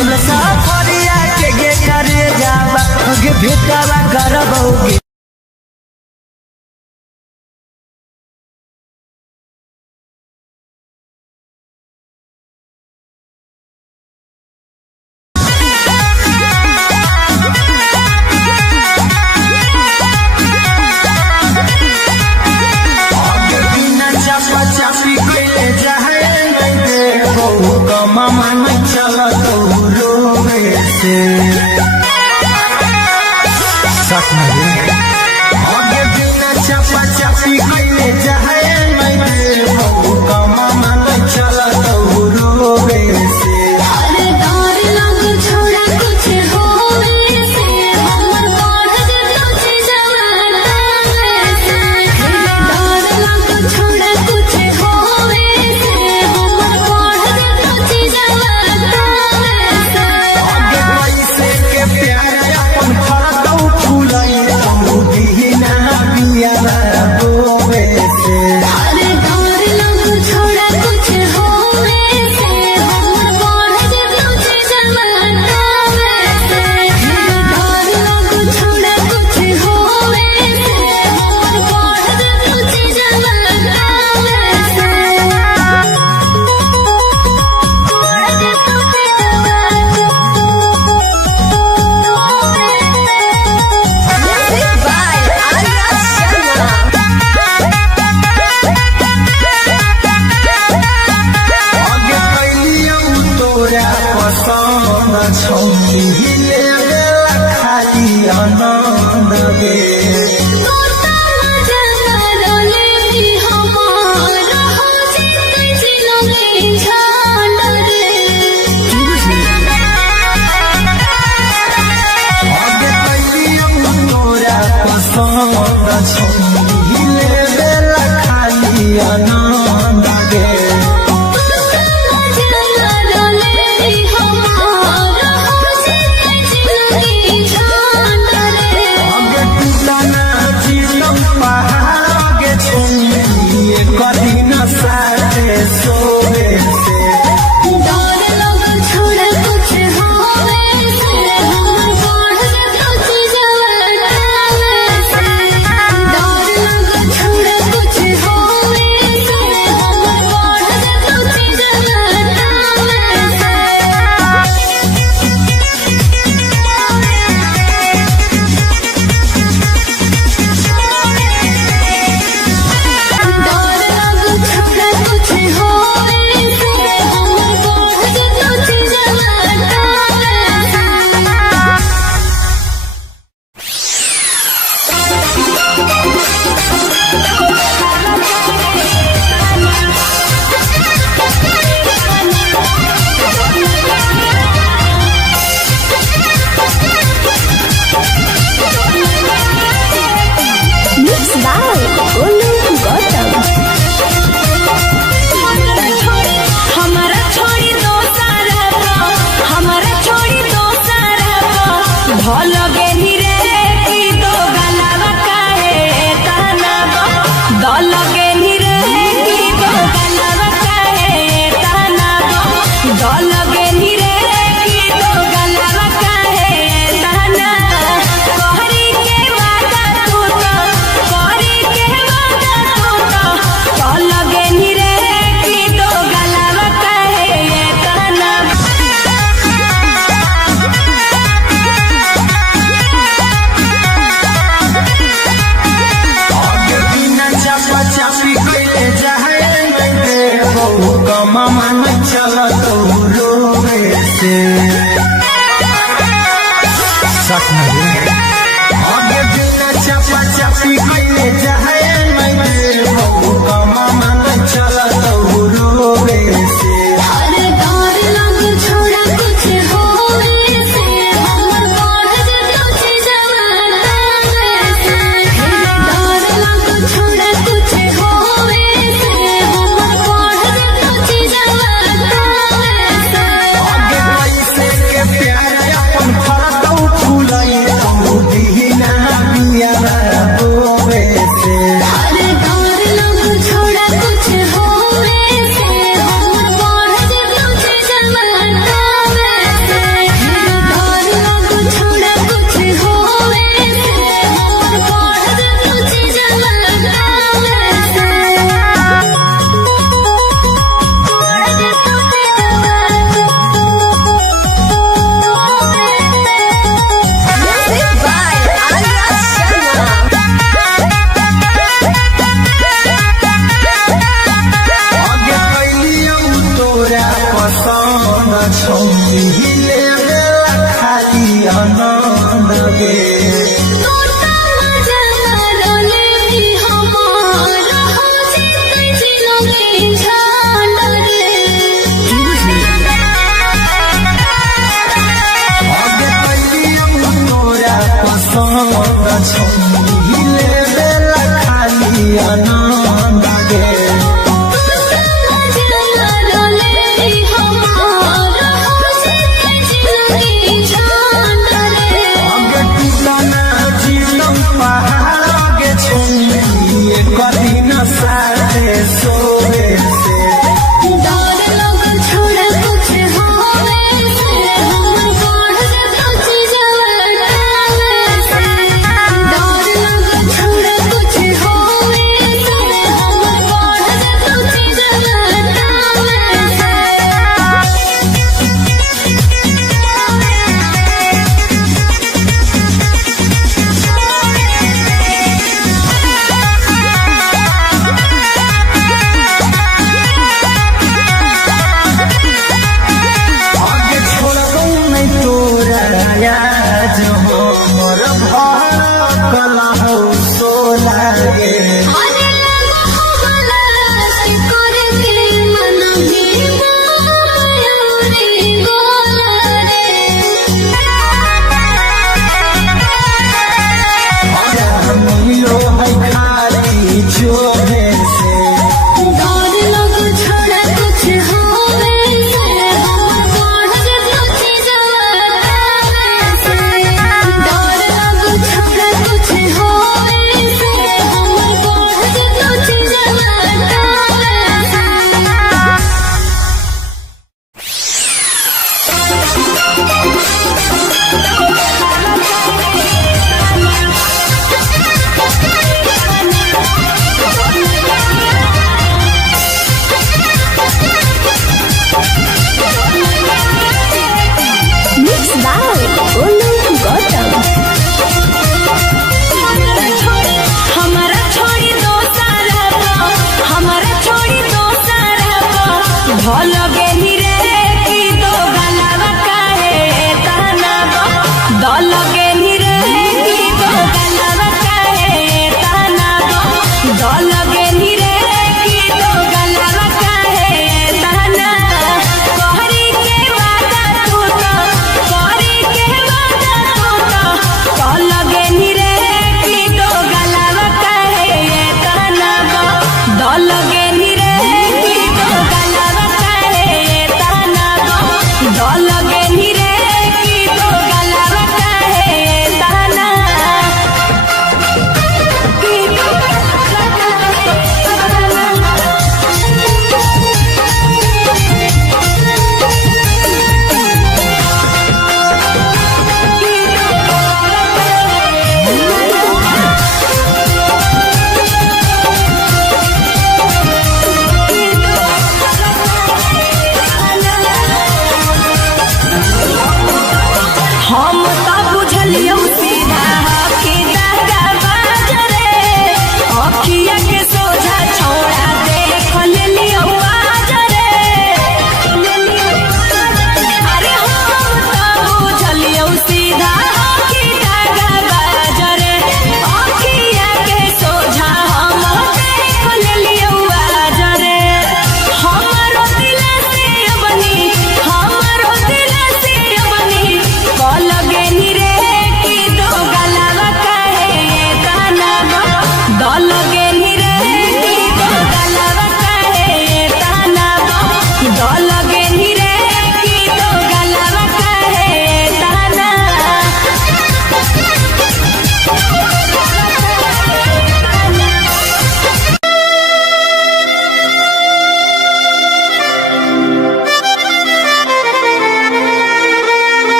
कुल सफरिया के गे करे जावा गे भेटावा करबौगे चापी कैले जाए मामा नहीं चला तो रोवे से आगे बिना चापा चापी कैले जाए मामा नहीं चला तो रोवे से अरे डर लग छोड़ा कुछ होवे से हमर बढ़ जतो छी जवाना से डर लग छोड़ा कुछ होवे से हमर बढ़ जतो छी जवाना से आगे पैसे के प्यार अपन फरतौ फुलाई बिना बिया रोवे से अरे डर लग छोड़ा कुछ होवे से हमर बढ़ जतो छी जवाना से डर लग छोड़ा कुछ होवे से हमर बढ़ जतो छी जवाना आगे कैलियौ तोरा पसंद छौनी ले खाली आनंद गे आगे कैलियौ तोरा पसंद छौनी ले खाली आनंद गे आगे टूटल छौरी लेवे खाली आनंद गे तोता मजा मारले भी हमारा हो जितने जिलोगे झांड रे आगे पैलियम तोरा पसंद छौरी लेवे खाली आनंद गे तोता मजा मारले भी हमारा हो जितने जिलोगे झांड रे आगे टूटना जीवन पहाड़ के छौरी कभी न सारे सोए से डर लग छोड़ा कुछ होवे से हम बढ़ जतो चीजवा से डर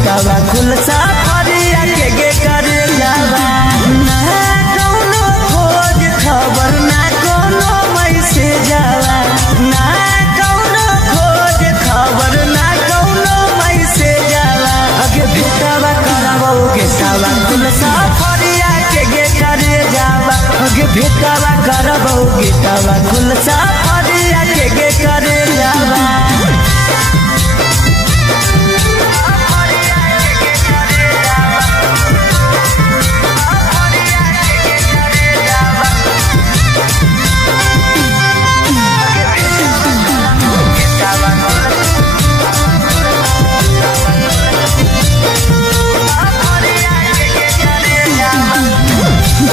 गेटावा खुल सफरिया के करे जावा ना कौनो खोज खबर ना कौनो मैसेज आवा ना कौनो खोज खबर ना कौनो मैसेज आवा अगे भेटावा करावो गेटावा खुल सफरिया के करे जावा अगे भेटावा करावो गेटावा खुल सफरिया के करे जावा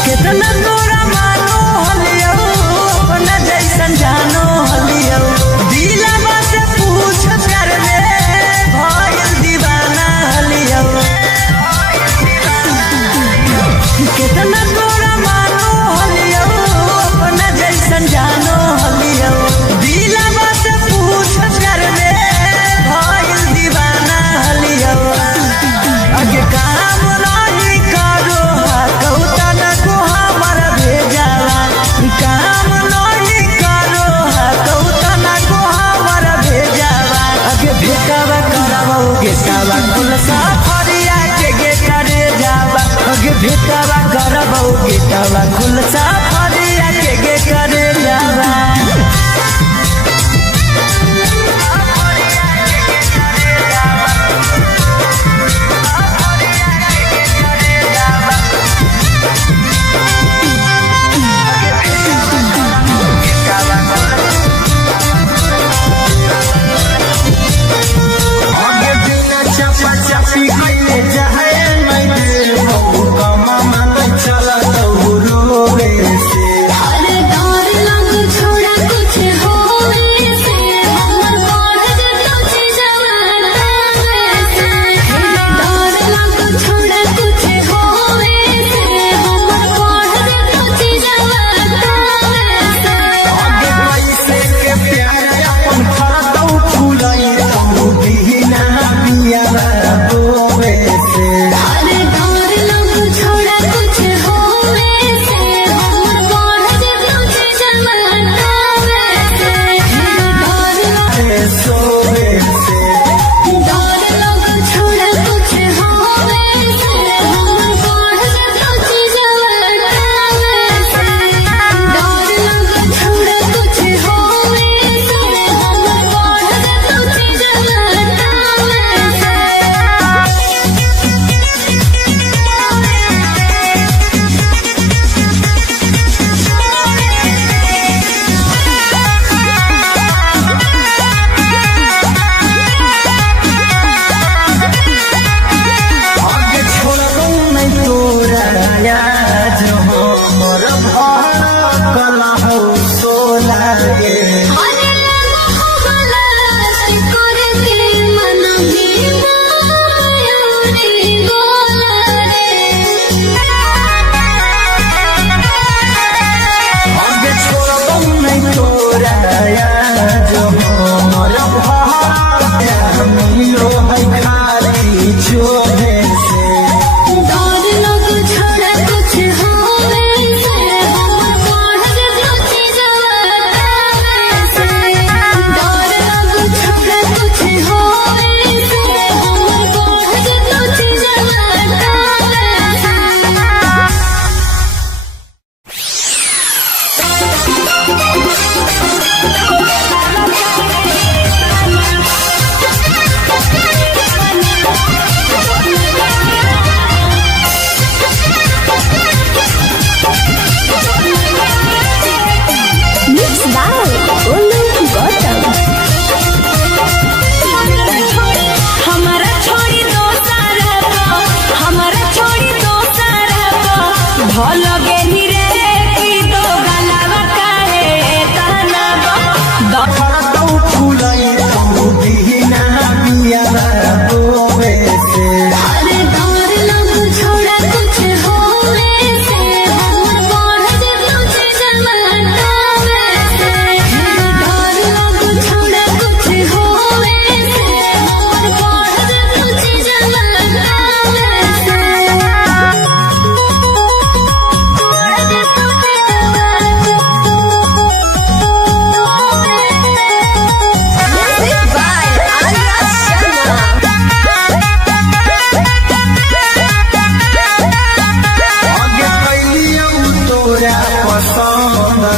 कितना तोरा मानो हलियो अपना जैसन जानो हलियो दिलवा से पूछ कर ले भइल दीवाना हलियो कितना तोरा मानो हलियो अपना जैसन जानो हलियो दिलवा से पूछ कर ले भइल दीवाना हलियो अगे काम नहीं करो कौता न को हमर भेजावा काम नहीं करो कौता न को हमर भेजावा अगे भेटावा करावो गेटावा खुल सफरिया के करे जावा अगे भेटावा करावो गेटावा खुल सफरिया के करे जावा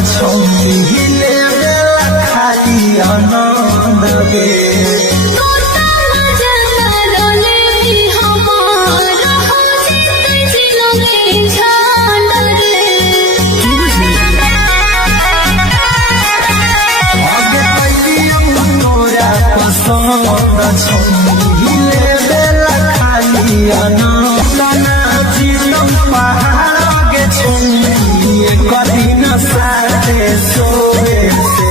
छौरी हिले बेला खाली आनंद गे आगे पैलियौ तोरा पसंद छौरी हिले बेला खाली आनंद नाचिलौ पहाड़ के छौरी कदी न साथे सोए से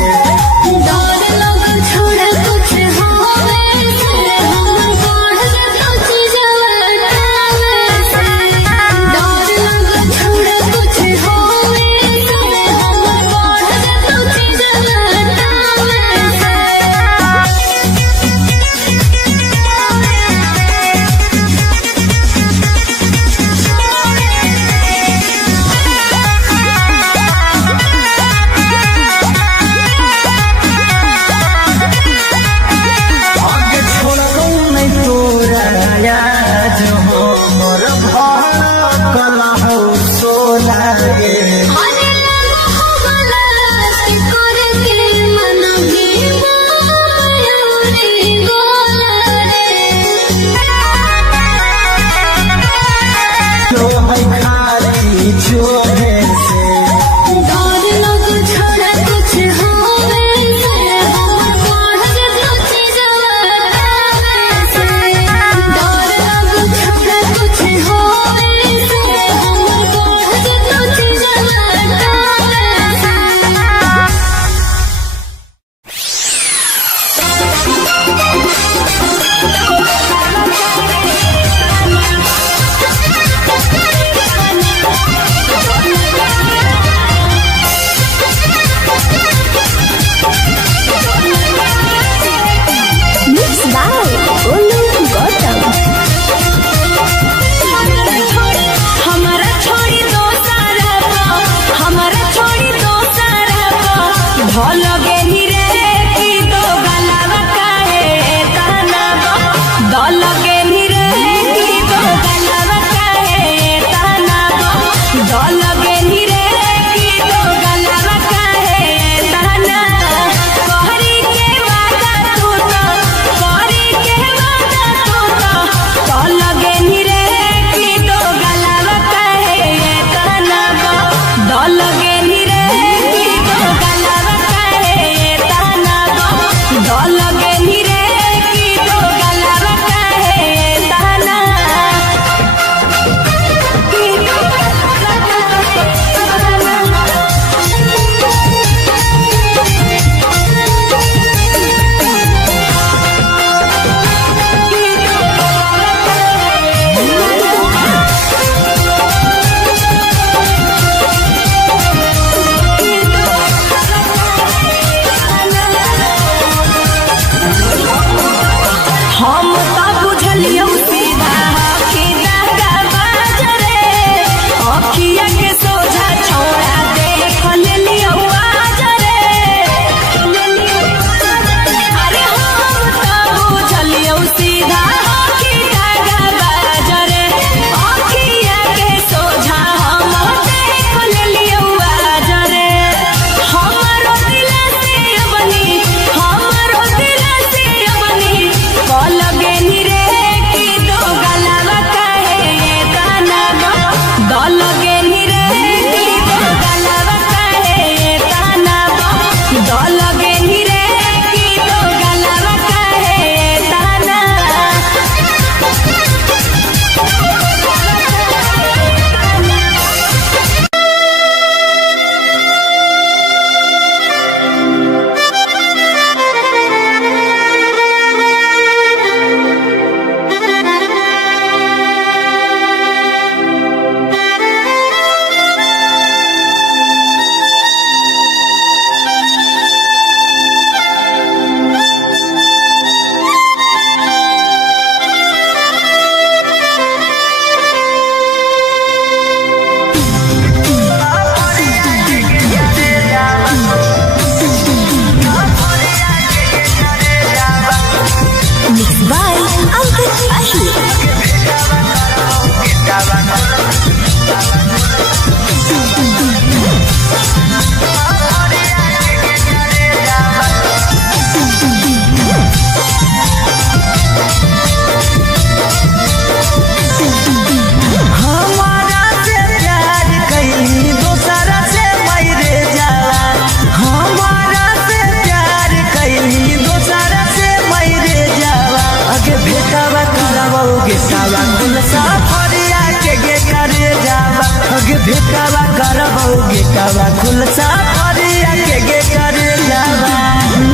भेटावा करबौ गेटावा खुलसा फरिया के गे करे जावा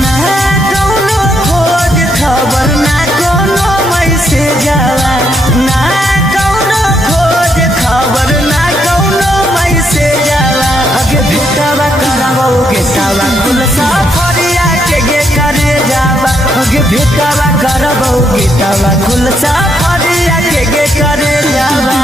ना कौनो खोज खबर ना कोनो मैसेज जावा ना कौनो खोज खबर ना कौनो मैसेज जावा अगे भेटावा करबौ गेटावा खुलसा फरिया के गे करे जावा अगे भेटावा करबौ गेटावा खुलसा फरिया के गे करे जावा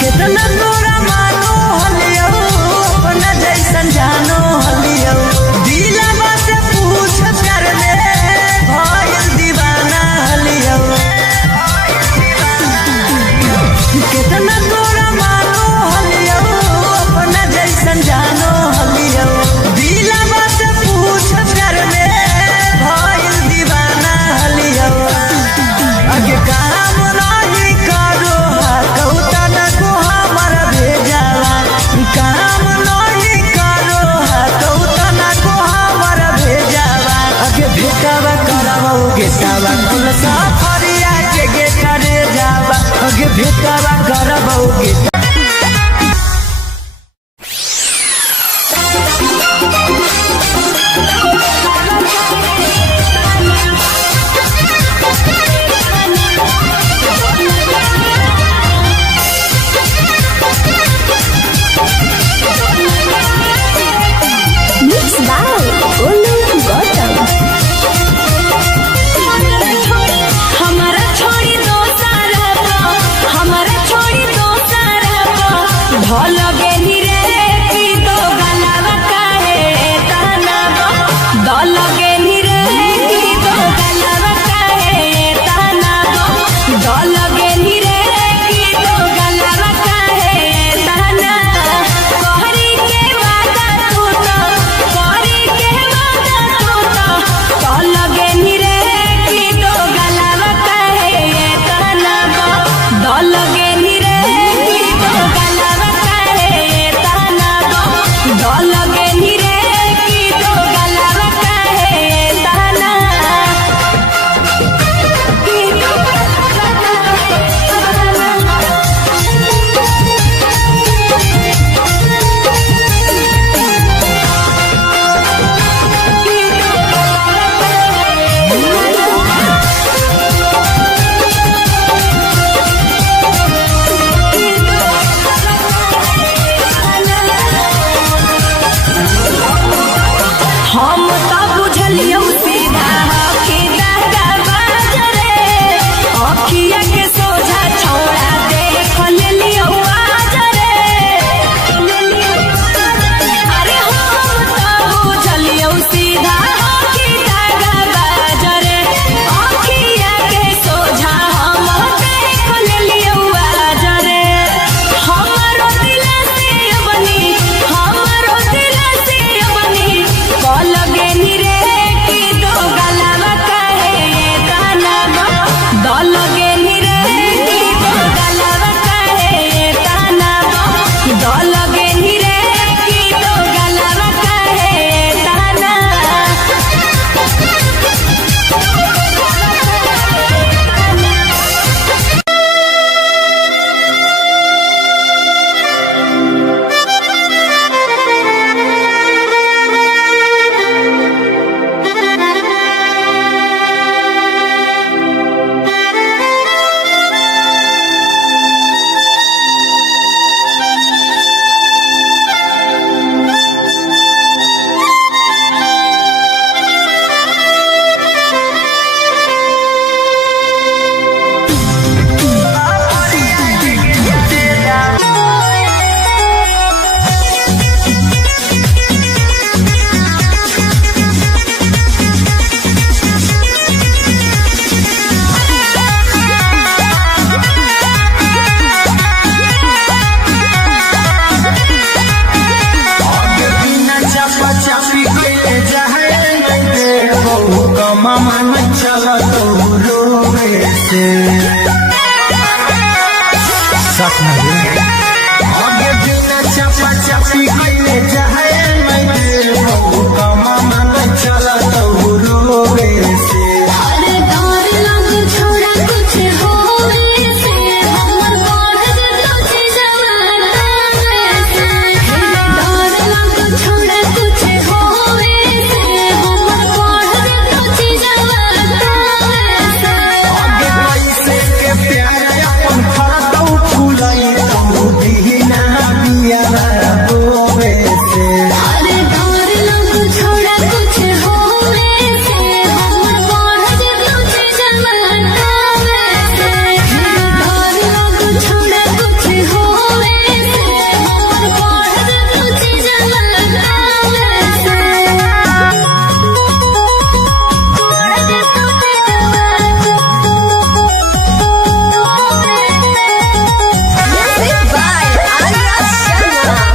कितना तोरा मानो हलियो अपना जैसन जानो हलियो दिलवा से पूछ कर ले भइल दीवाना हलियो कितना तोरा मानो हलियो अपना जैसन जानो हलियो दिलवा से पूछ कर ले भइल दीवाना हलियो अगे काम नहीं करो कौता न को हमर भेजावा काम नहीं करो कौता न को हमर भेजावा अगे भेटावा करबौ गेटावा खुलसा फरिया के गे करे जावा अगे भेटावा करबौ गेटा हमारा छोड़ी दो सारा भल गेली रे की दो गलावा काहे तहनाबो दल गेली रे की दो गलावा काहे तहनाबो दल गेली रे की दो गलावा काहे तहना कहरी के वादा तू तो कहरी के वादा तू तो दल गेली रे की दो गलावा काहे तहनाबो दल गेली रे की दो गलावा काहे तहनाबो दल गेली रे की दो गलावा काहे तहना की दो हम तो बुझलियो सीधा के दागा बाजरे अखिया के सोझा छोड़ा देख लेलियो आजरे अरे हम तो बुझलियो सीधा के दागा बाजरे अखिया के सोझा हम देख लेलियो आजरे हमरो दिल से बनी कल गेली रे की दो गलावा काहे तहनाबो दल गेली रे की दो गलावा काहे तहनाबो दल गेली रे की दो गलावा काहे तहना mama, चला तो रोवे से साथ में आगे बिना चपा चपी कइले जाए मैं बहु कमा मन चला तो रोवे से अरे डर लग छोड़ा कुछ होवे से हमर बढ़ जतो छी जवाना से डर लग छोड़ा कुछ होवे से हमर बढ़ जतो छी जवाना से आगे पैसे के प्यार अपन फरदौ फुलाई तो दीना बिया रोवे से अरे डर लग छोड़ा कुछ होवे से हमर बढ़ जतो छी जवाना से डर लग छोड़ा कुछ होवे से हमर बढ़ जतो छी जवाना Music by Arya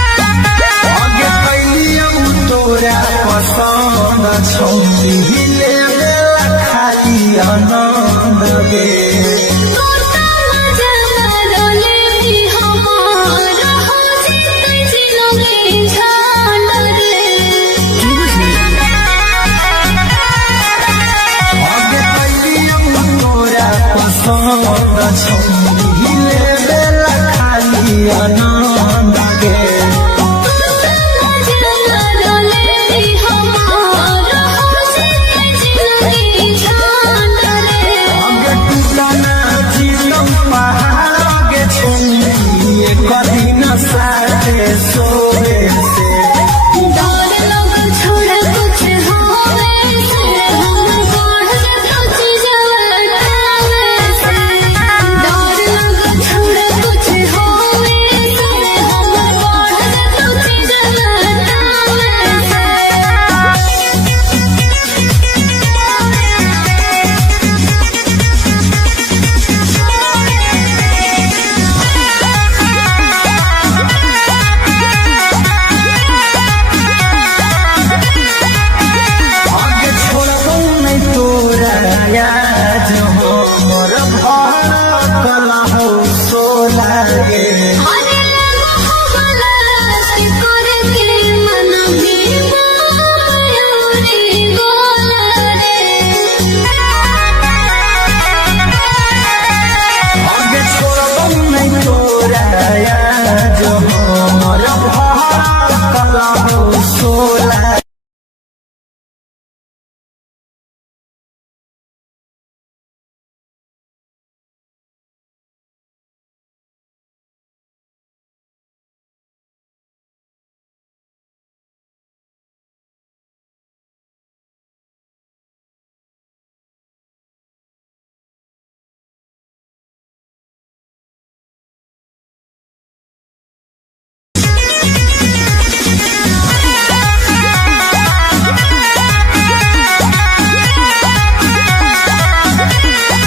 आगे कैलियौ तोरा पसंद छौरी ले खाली आनंद गे आगे कैलियौ तोरा पसंद छौरी ले खाली आनंद गे आगे टूटना जीवन पहाड़ आगे छौरी कभी न साथे सोवे से आगे छोड़बौ नहीं तोरा याद हो मोर भर कला हो सोला गे आगे छोड़बौ नहीं तोरा याद हो मोर भर कला हो सोला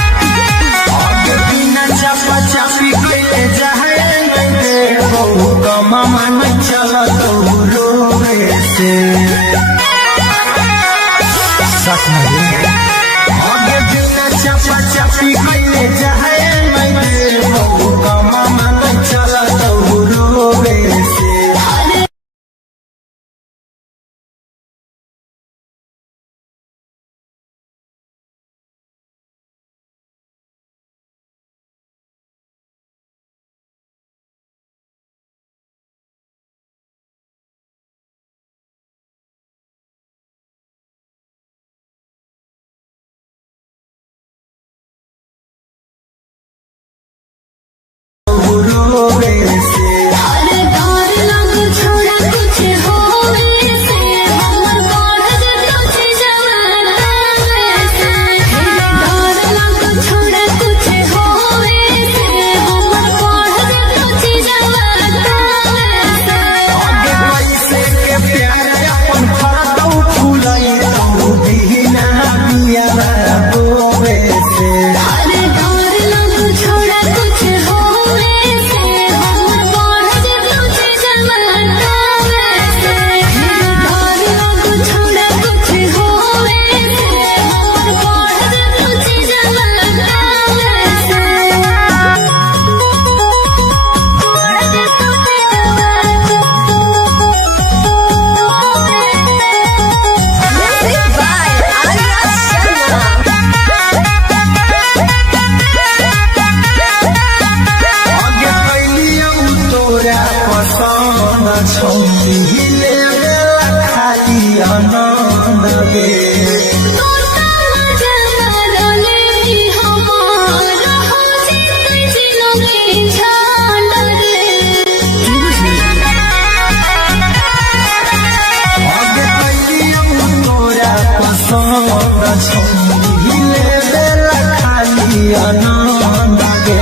आगे बिना चपा चपी कइले जाए मैं बहु कमा मन चला तो रोवे से साथ में आगे बिना चपा चपी कइले जाए मैं बहु कमा मन चला तो रोवे से रोवे से अरे डर लग छोड़ा कुछ होवे से हमर बढ़ जतो छी जवाना से डर लग छोड़ा कुछ होवे से हमर बढ़ जतो छी जवाना से आगे पैसे के प्यार अपन फरदौ फुलाई तो दीना बिया रोवे से अरे डर लग छोड़ा कुछ होवे से हमर गे आनंद गे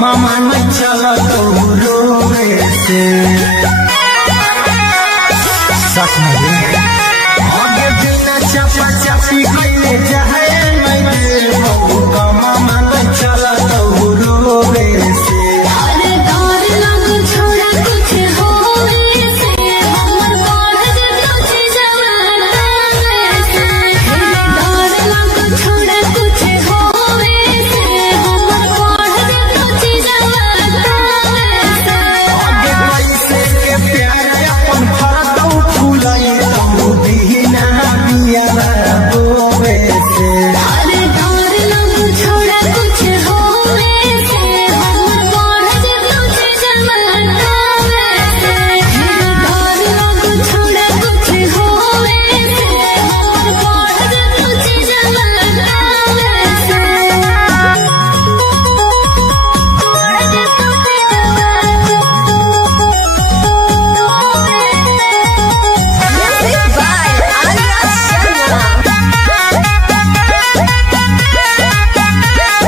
मामा न चला तो रोवे से सच में आगे बिना चपा चपी गईले जाए मैं का मामा न चला तो रोवे से अरे डर लग छोड़ा कुछ होवे से हमर बाढ़ दे तुझ जवाना से डर लग छोड़ा कुछ होवे से हमर बाढ़ दे तुझ जवाना से आगे पैसे के प्यार अपन फरदौ फूलाई तू दीना बिया रोवे से अरे डर लग छोड़ा कुछ होवे से हमर बाढ़ दे तुझ जवाना से डर लग छोड़ा कुछ होवे से हमर बाढ़ दे तुझ जवाना से Music by Anya Sharma.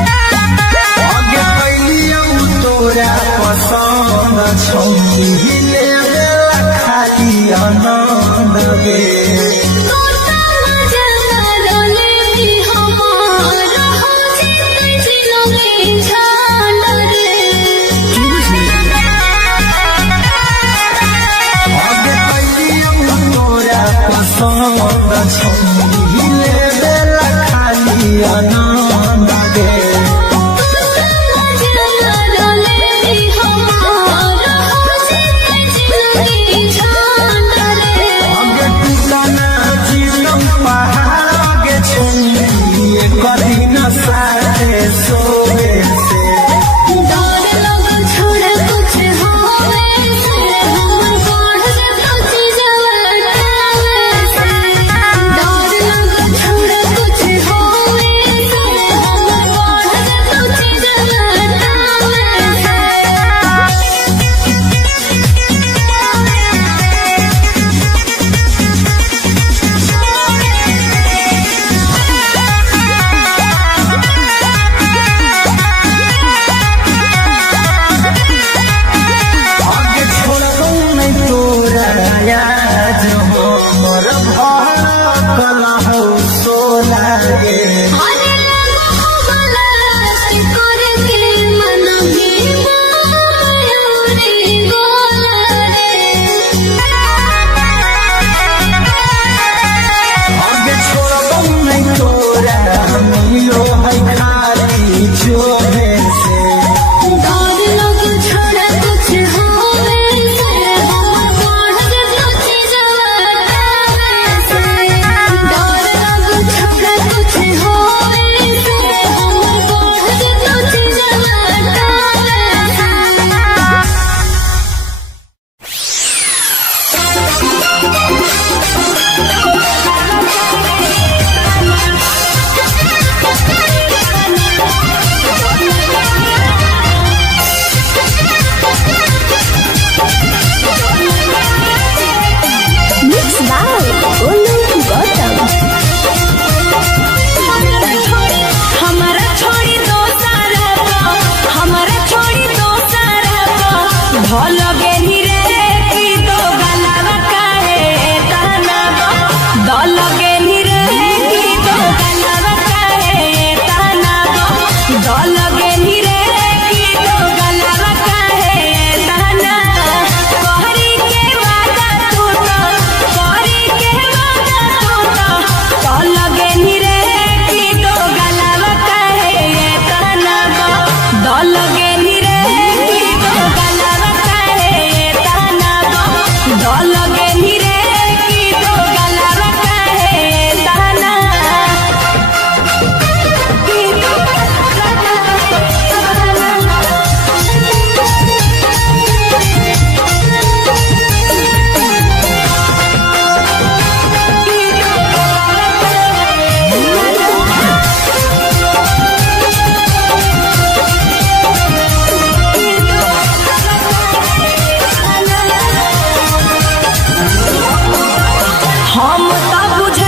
आगे कैलिया तोरा पसंद छौनी ले खाली आनंद गे आगे कैलिया तोरा पसंद छौनी ले खाली आनंद गे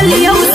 चलियो